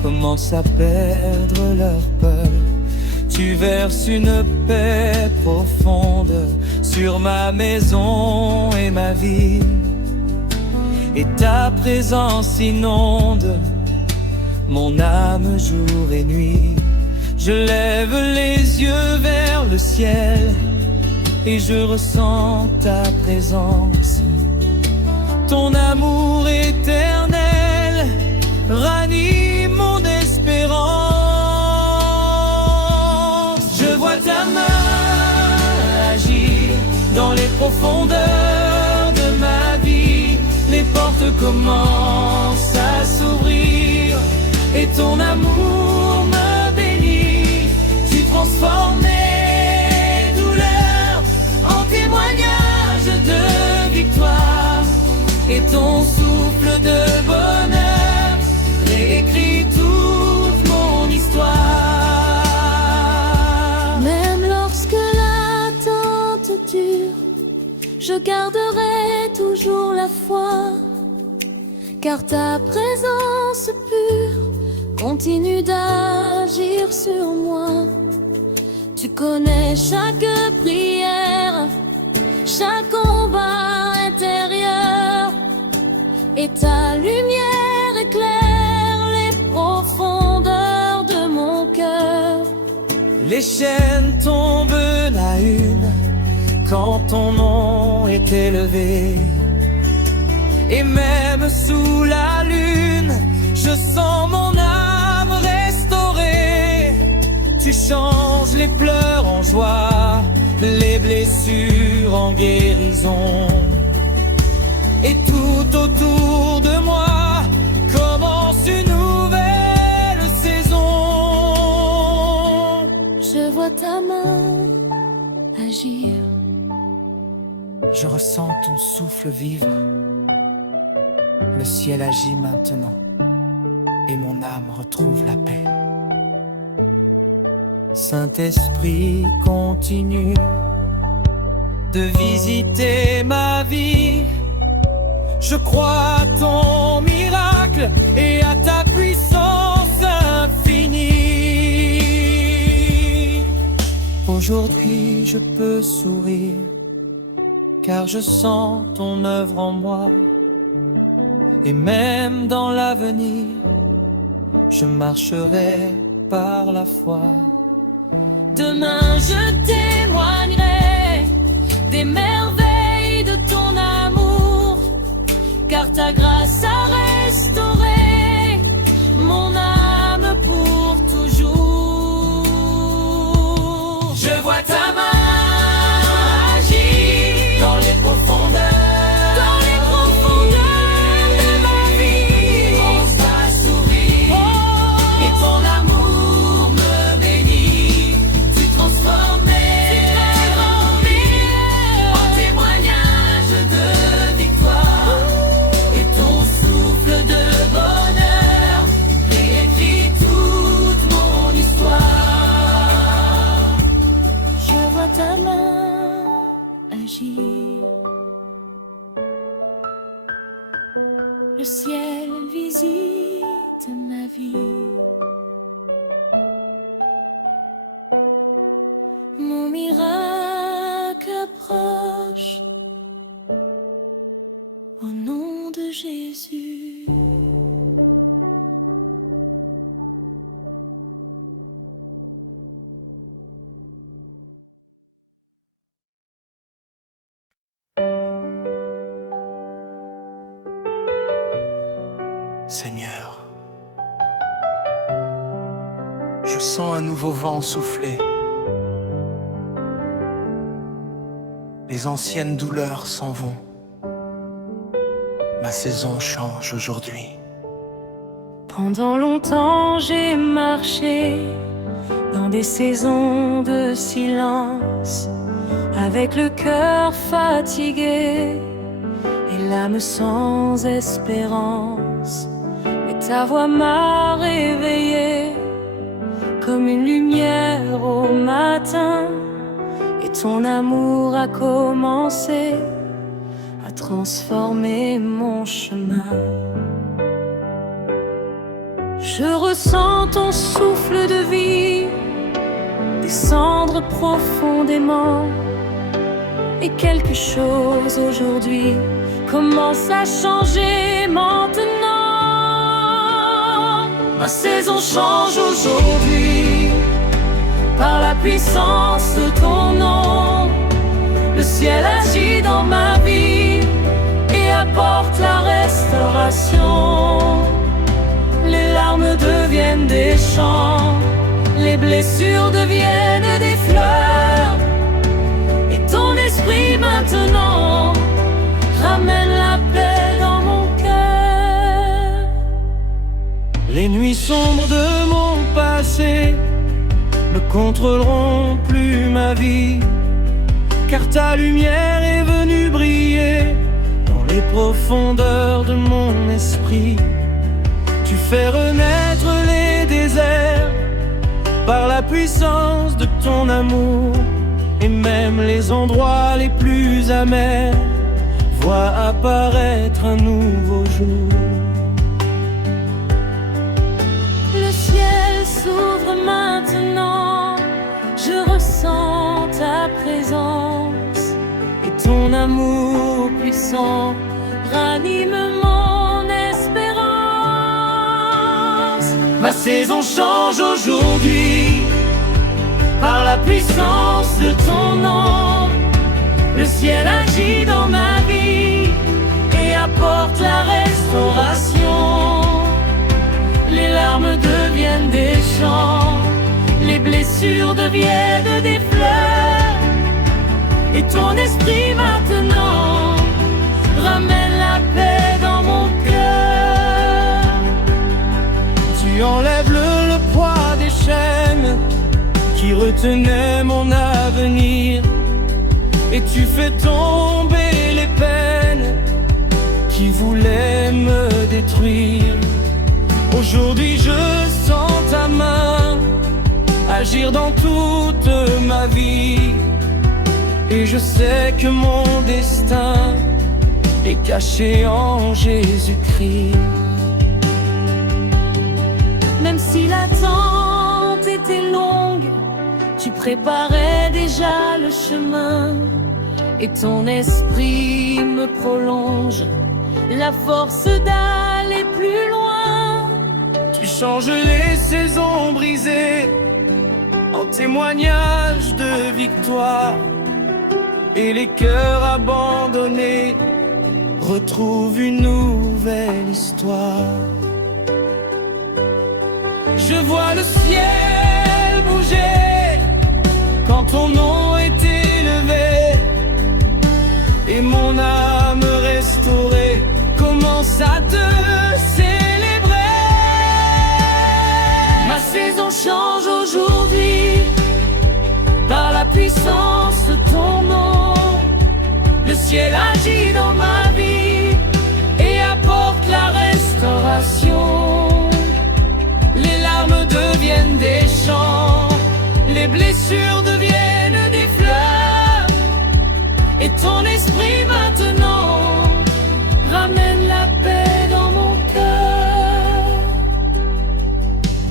commencent à perdre leur peur. Tu verses une paix profonde sur ma maison et ma vie, et ta présence inonde mon âme jour et nuit. Je lève les yeux vers le ciel et je ressens ta présence. Ton amour éternel ranime mon espérance. Je vois ta main agir dans les profondeurs de ma vie. Les portes commencent à s'ouvrir et ton amour me bénit. Tu transformes mes douleurs en témoignage de victoire, et ton souffle de bonheur réécrit toute mon histoire. Même lorsque l'attente dure, je garderai toujours la foi, car ta présence pure continue d'agir sur moi. Tu connais chaque prière, chaque combat intérieur, et ta lumière éclaire les profondeurs de mon cœur. Les chaînes tombent la une quand ton nom est élevé, et même sous la lune, je sens mon âme restaurée. Tu changes les pleurs en joie, les blessures en guérison, et tout autour de moi commence une nouvelle saison. Je vois ta main agir. Je ressens ton souffle vivre. Le ciel agit maintenant et mon âme retrouve la paix. Saint-Esprit, continue de visiter ma vie. Je crois à ton miracle et à ta puissance infinie. Aujourd'hui je peux sourire car je sens ton œuvre en moi. Et même dans l'avenir, je marcherai par la foi. Demain je témoignerai des merveilles de ton amour, car ta grâce a restauré mon âme pour toujours. Je vois ta main agir dans les profondeurs. Ta main agir. Le ciel visite ma vie. Mon miracle approche au nom de Jésus. Seigneur, je sens un nouveau vent souffler. Les anciennes douleurs s'en vont. Ma saison change aujourd'hui. Pendant longtemps j'ai marché dans des saisons de silence, avec le cœur fatigué et l'âme sans espérance. Mais ta voix m'a réveillé comme une lumière au matin, et ton amour a commencé à transformer mon chemin. Je ressens ton souffle de vie descendre profondément, et quelque chose aujourd'hui commence à changer maintenant. Ma saison change aujourd'hui par la puissance de ton nom. Le ciel agit dans ma vie et apporte la restauration. Les larmes deviennent des chants, les blessures deviennent des fleurs, et ton esprit maintenant ramène la paix dans mon cœur. Les nuits sombres de mon passé ne contrôleront plus ma vie, car ta lumière est venue briller dans les profondeurs de mon esprit. Tu fais renaître les déserts par la puissance de ton amour, et même les endroits les plus amers voient apparaître un nouveau jour. Le ciel s'ouvre maintenant, je ressens ta présence, et ton amour puissant ranime mon espérance. Ma saison change aujourd'hui par la puissance de ton nom. Le ciel agit dans ma vie et apporte la restauration. Les larmes deviennent des chants, les blessures deviennent des fleurs, et ton esprit maintenant ramène la paix dans mon cœur. Tu enlèves le poids des chaînes qui retenaient mon avenir, et tu fais tomber les peines qui voulaient me détruire. Aujourd'hui je sens ta main agir dans toute ma vie, et je sais que mon destin est caché en Jésus-Christ. Même si l'attente était longue, tu préparais déjà le chemin, et ton esprit me prolonge la force d'aller plus loin. Tu changes les saisons brisées en témoignage de victoire, et les cœurs abandonnés retrouvent une nouvelle histoire. Je vois le ciel bouger quand ton nom est élevé, et mon âme restaurée commence à te célébrer. Ma saison change aujourd'hui par la puissance de ton nom. Le ciel agit dans ma vie et apporte la restauration. Les larmes deviennent des chants, les blessures deviennent des fleurs, et ton esprit maintenant ramène la paix dans mon cœur.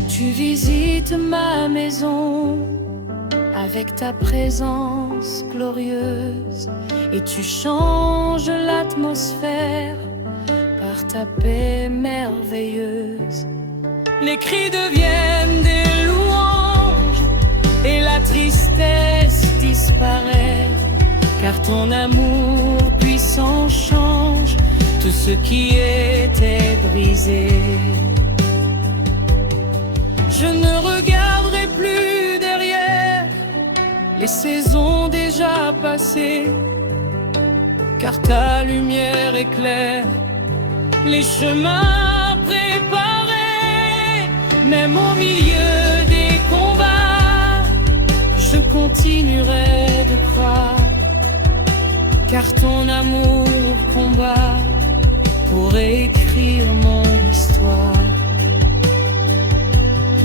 Tu visites ma maison avec ta présence glorieuse, et tu changes l'atmosphère par ta paix merveilleuse. Les cris deviennent des louanges et la tristesse disparaît, car ton amour puissant change tout ce qui était brisé. Je ne regarderai plus derrière les saisons déjà passées, car ta lumière éclaire les chemins préparés. Même au milieu des combats, je continuerai de croire, car ton amour combat pour écrire mon histoire.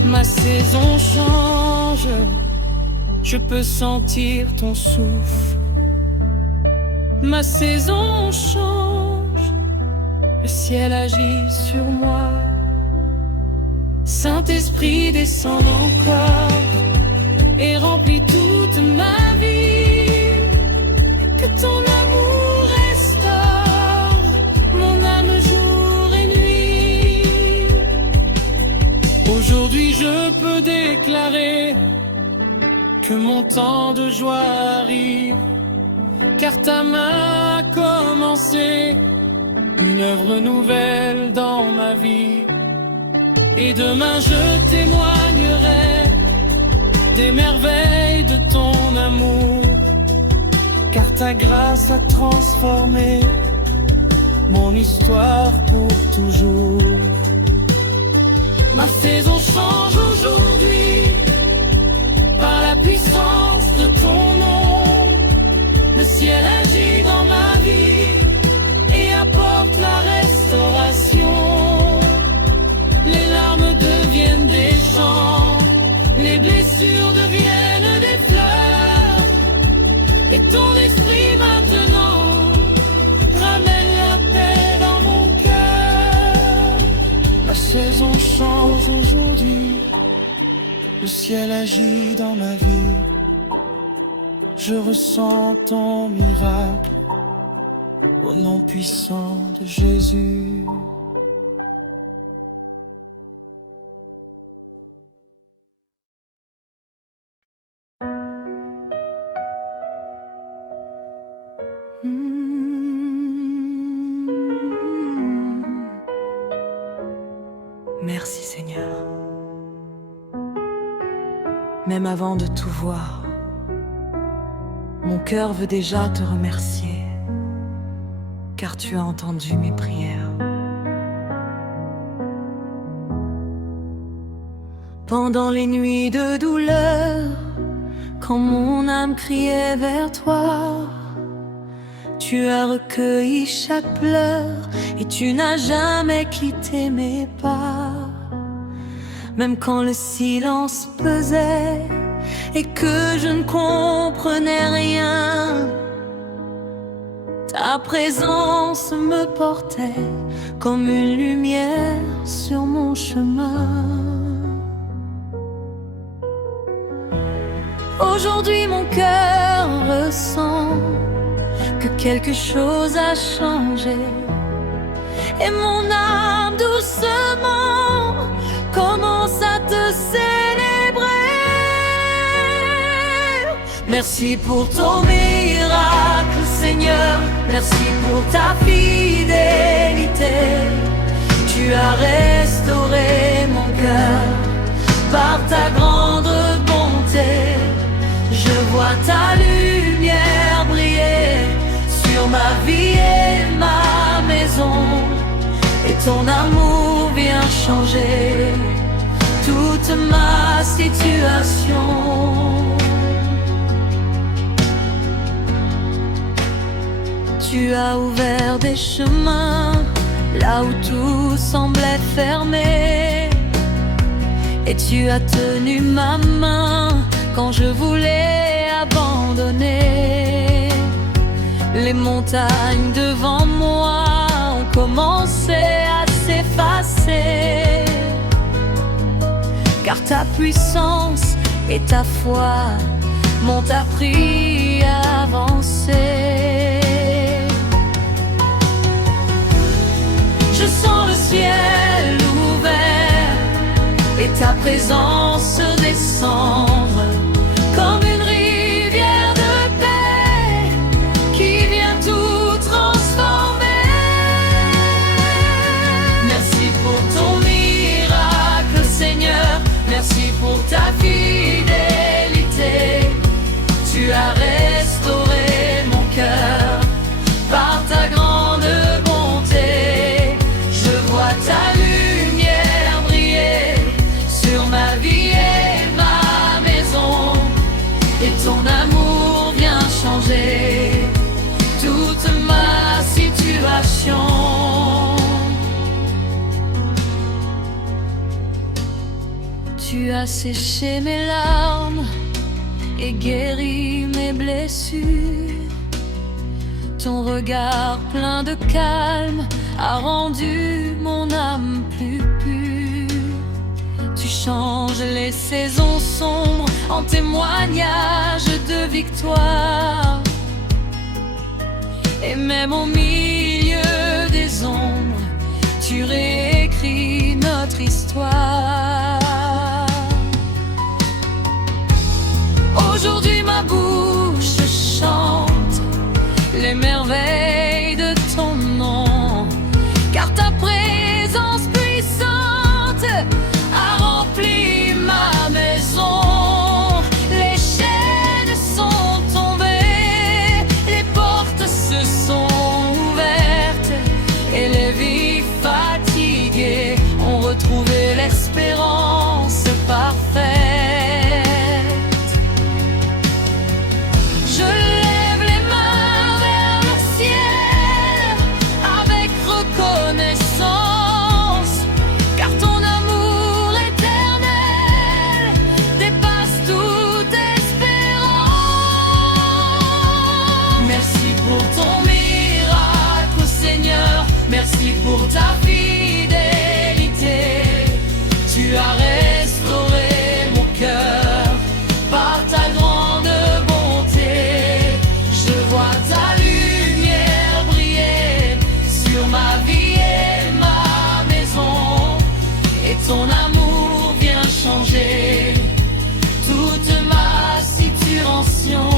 Ma saison change, je peux sentir ton souffle. Ma saison change, le ciel agit sur moi. Saint-Esprit descend encore et remplit toute ma vie. Que ton amour restaure mon âme jour et nuit. Aujourd'hui je peux déclarer que mon temps de joie arrive, car ta main a commencé une œuvre nouvelle dans ma vie. Et demain je témoignerai des merveilles de ton amour, car ta grâce a transformé mon histoire pour toujours. Ma saison change aujourd'hui par la puissance de ton nom. Le ciel agit dans ma vie et apporte la restauration. Les larmes deviennent des chants, les blessures deviennent des fleurs, et ton esprit maintenant ramène la paix dans mon cœur. Ma saison change aujourd'hui, le ciel agit dans ma vie. Je ressens ton miracle au nom puissant de Jésus. Merci Seigneur. Même avant de tout voir, mon cœur veut déjà te remercier, car tu as entendu mes prières. Pendant les nuits de douleur, quand mon âme criait vers toi, Tu as recueilli chaque pleur et tu n'as jamais quitté mes pas. Même quand le silence pesait et que je ne comprenais rien, ta présence me portait comme une lumière sur mon chemin. Aujourd'hui mon cœur ressent que quelque chose a changé et mon âme doucement commence à te célébrer. Merci pour ton miracle, Seigneur. Merci pour ta fidélité. Tu as restauré mon cœur par ta grande bonté. Je vois ta lumière briller sur ma vie et ma maison. Et ton amour vient changer toute ma situation. Tu as ouvert des chemins là où tout semblait fermé. Et tu as tenu ma main quand je voulais abandonner. Les montagnes devant moi ont commencé à s'effacer, car ta puissance et ta foi m'ont appris à avancer. Je sens le ciel ouvert et ta présence descendre comme une rivière de paix qui vient tout transformer. Merci pour ton miracle, Seigneur. Merci pour ta fidélité. Tu as restauré mon cœur par ta grande bonté. Je vois ta lumière briller sur ma vie et ma maison. Et ton amour vient changer toute ma situation. Tu as séché mes larmes et guéri mes blessures. Ton regard plein de calme a rendu mon âme plus pure. Tu changes les saisons sombres en témoignage de victoire. Et même au milieu des ombres, tu réécris notre histoire. Aujourd'hui ma bouche chante les merveilles de ton nom, car ta présence puissante a rempli ma maison. Les chaînes sont tombées, les portes se sont ouvertes, et les vies fatiguées ont retrouvé l'espérance parfaite. Je lève les mains vers le ciel avec reconnaissance, car ton amour éternel dépasse toute espérance. Merci pour ton miracle, Seigneur. Merci pour ta fidélité. Tu as restauré mon cœur par ta grande bonté. Je vois ta lumière briller sur ma vie et ma maison. Et ton amour vient changer toute ma situation.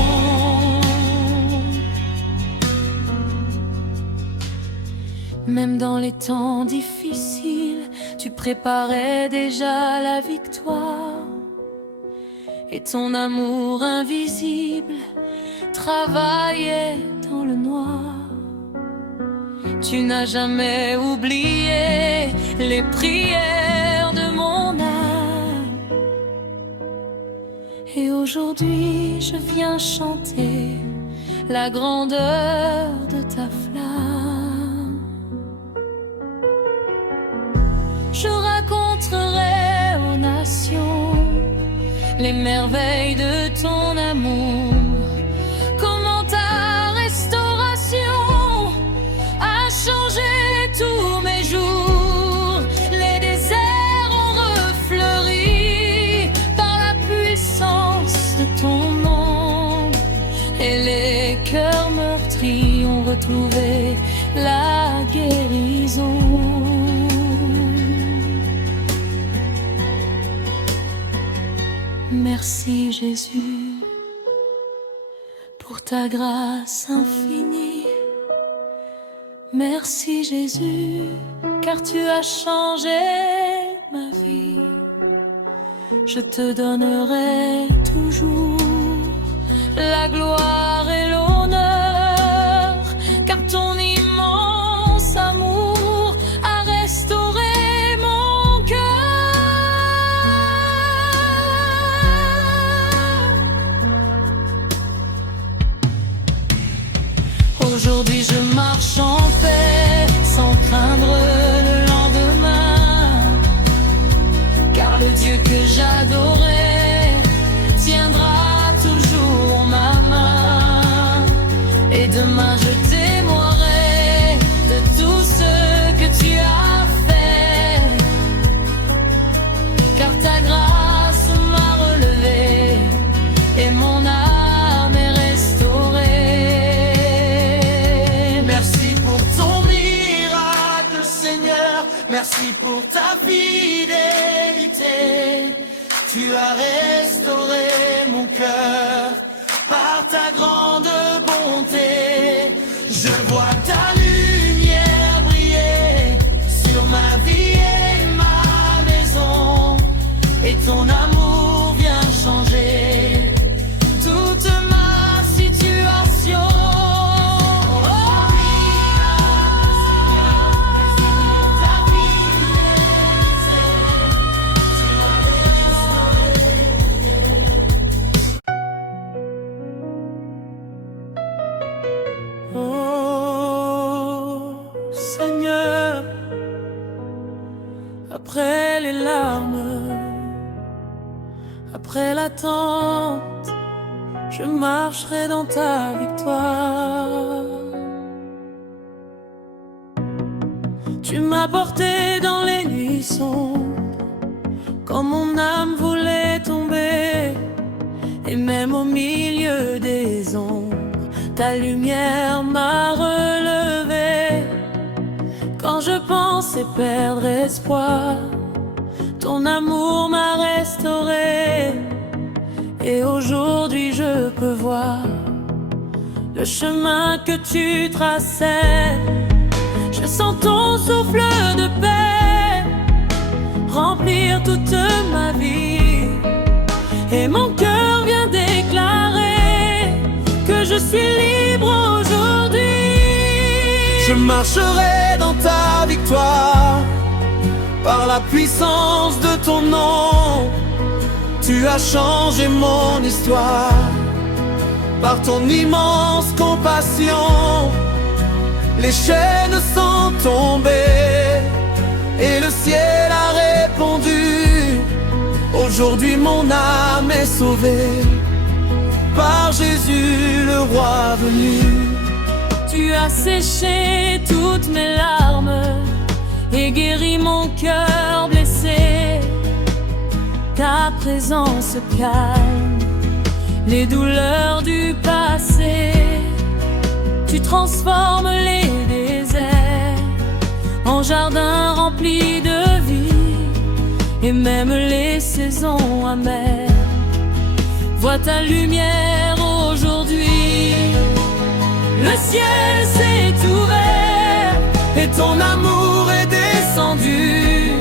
Même dans les temps difficiles, tu préparais déjà la victoire. Et ton amour invisible travaillait dans le noir. Tu n'as jamais oublié les prières de mon âme. Et aujourd'hui je viens chanter la grandeur de ta flamme. Je raconterai aux nations les merveilles de ton amour, comment ta restauration a changé tous mes jours. Les déserts ont refleuri par la puissance de ton nom, et les cœurs meurtris ont retrouvé la guérison. Merci Jésus pour ta grâce infinie. Merci Jésus, car tu as changé ma vie. Je te donnerai toujours la gloire et l'honneur, car ton immense amour a restauré mon cœur. Aujourd'hui je marche en paix, sans craindre le lendemain, car le Dieu que j'adorais tiendra toujours ma main. Et demain je témoignerai de tout ce que tu as fait, car ta grâce m'a relevé et mon âme est restaurée. Merci pour ton miracle, Seigneur. Merci pour ta fidélité. Tu as restauré mon cœur par ta grande bonté. Je vois ta lumière briller sur ma vie et ma maison, et ton amour vient changer toute ma situation. Oh Seigneur, après les larmes, après l'attente, je marcherai dans ta victoire. Tu m'as porté dans les nuits sombres, quand mon âme voulait tomber, et même au milieu des ombres, ta lumière m'a relevé. Quand je pensais perdre espoir, ton amour m'a restauré. Et aujourd'hui je peux voir le chemin que tu traçais. Je sens ton souffle de paix remplir toute ma vie, et mon cœur vient déclarer que je suis libre aujourd'hui. Je marcherai dans ta victoire par la puissance de ton nom. Tu as changé mon histoire par ton immense compassion. Les chaînes sont tombées et le ciel a répondu. Aujourd'hui mon âme est sauvée par Jésus le roi venu. Tu as séché toutes mes larmes et guéri mon cœur blessé. Ta présence calme les douleurs du passé. Tu transformes les déserts en jardins remplis de vie, et même les saisons amères voient ta lumière aujourd'hui. Le ciel s'est ouvert et ton amour est descendu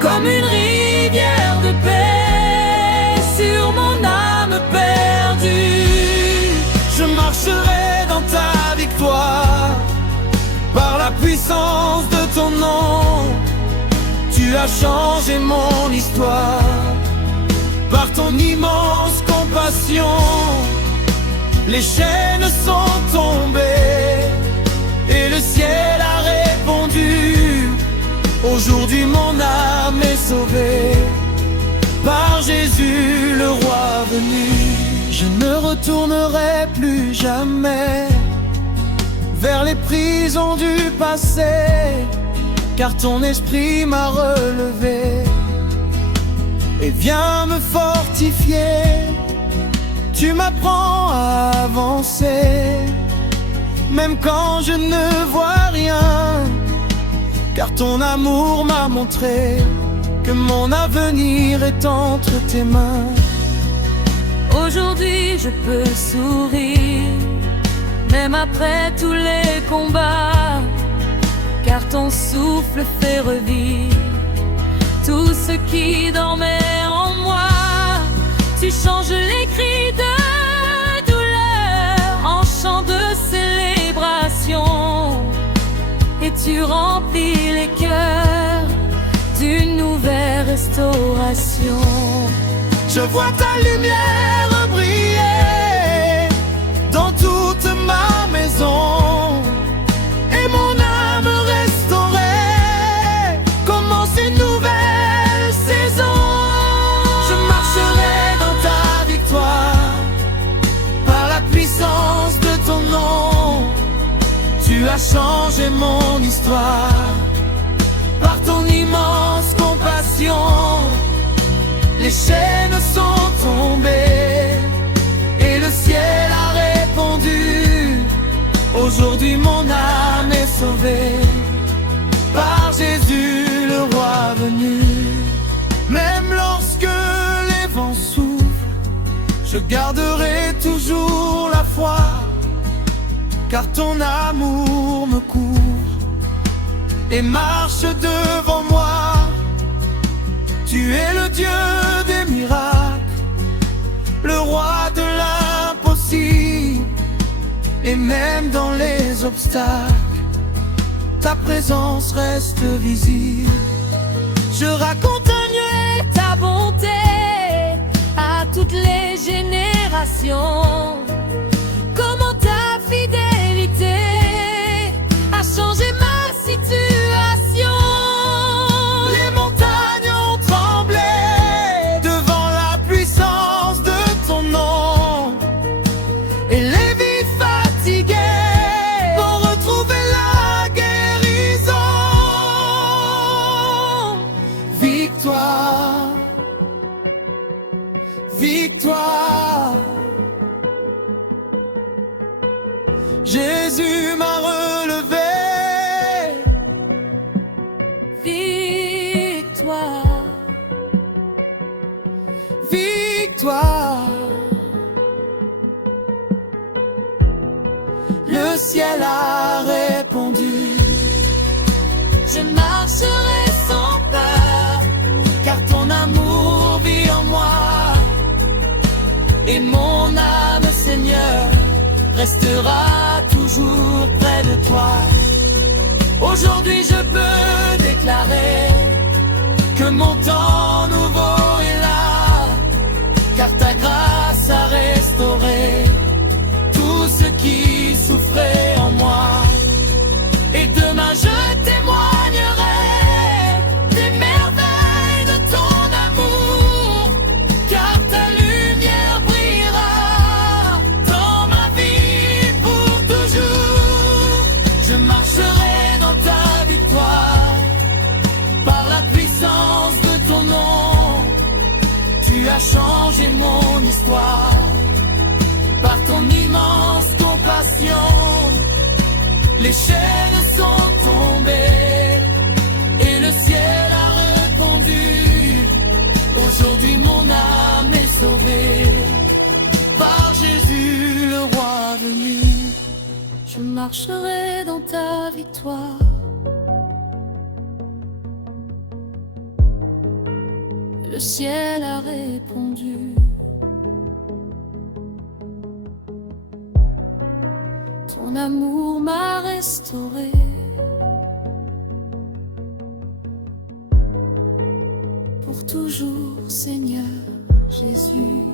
comme une rivière de paix sur mon âme perdue. Je marcherai dans ta victoire par la puissance de ton nom. Tu as changé mon histoire par ton immense compassion. Les chaînes sont tombées et le ciel a répondu. Aujourd'hui mon âme est sauvée par Jésus le roi venu. Je ne retournerai plus jamais vers les prisons du passé, car ton esprit m'a relevé et vient me fortifier. Tu m'apprends à avancer, même quand je ne vois rien, car ton amour m'a montré que mon avenir est entre tes mains. Aujourd'hui je peux sourire, même après tous les combats, car ton souffle fait revivre tout ce qui dormait en moi. Tu changes les cris de douleur en chant de célébration, et tu remplis les cœurs d'une nouvelle restauration. Je vois ta lumière briller dans toute ma maison, et mon âme restaurée commence une nouvelle saison. Je marcherai dans ta victoire par la puissance de ton nom. Tu as changé mon histoire par ton immense compassion. Les chaînes sont tombées et le ciel a répondu. Aujourd'hui mon âme est sauvée par Jésus le roi venu. Même lorsque les vents soufflent, je garderai toujours la foi, car ton amour me couvre et marche devant moi. Tu es le Dieu des miracles, le roi de l'impossible, et même dans les obstacles, ta présence reste visible. Je raconterai Ta bonté à toutes les générations, comment ta fidélité a changé ma situation. Les montagnes ont tremblé devant la puissance de ton nom, et les vies fatiguées vont retrouver la guérison. Victoire, victoire, Jésus m'a relevé. Victoire, Victoire, le ciel a répondu. je marcherai sans peur, Car ton amour vit en moi, et mon âme, Seigneur, restera toujours près de toi. Aujourd'hui je peux déclarer que mon temps nouveau est là, car ta grâce a restauré tout ce qui souffrait en moi. Et demain je témoignerai des merveilles de ton amour, car ta lumière brillera dans ma vie pour toujours. Je marcherai dans ta victoire par la puissance de ton nom. Tu as changé mon histoire par ton immense compassion. Les chaînes sont tombées et le ciel a répondu. Aujourd'hui mon âme est sauvée par Jésus le roi venu. je marcherai dans ta victoire. Le ciel a répondu. Ton amour m'a restauré. Pour toujours, Seigneur Jésus.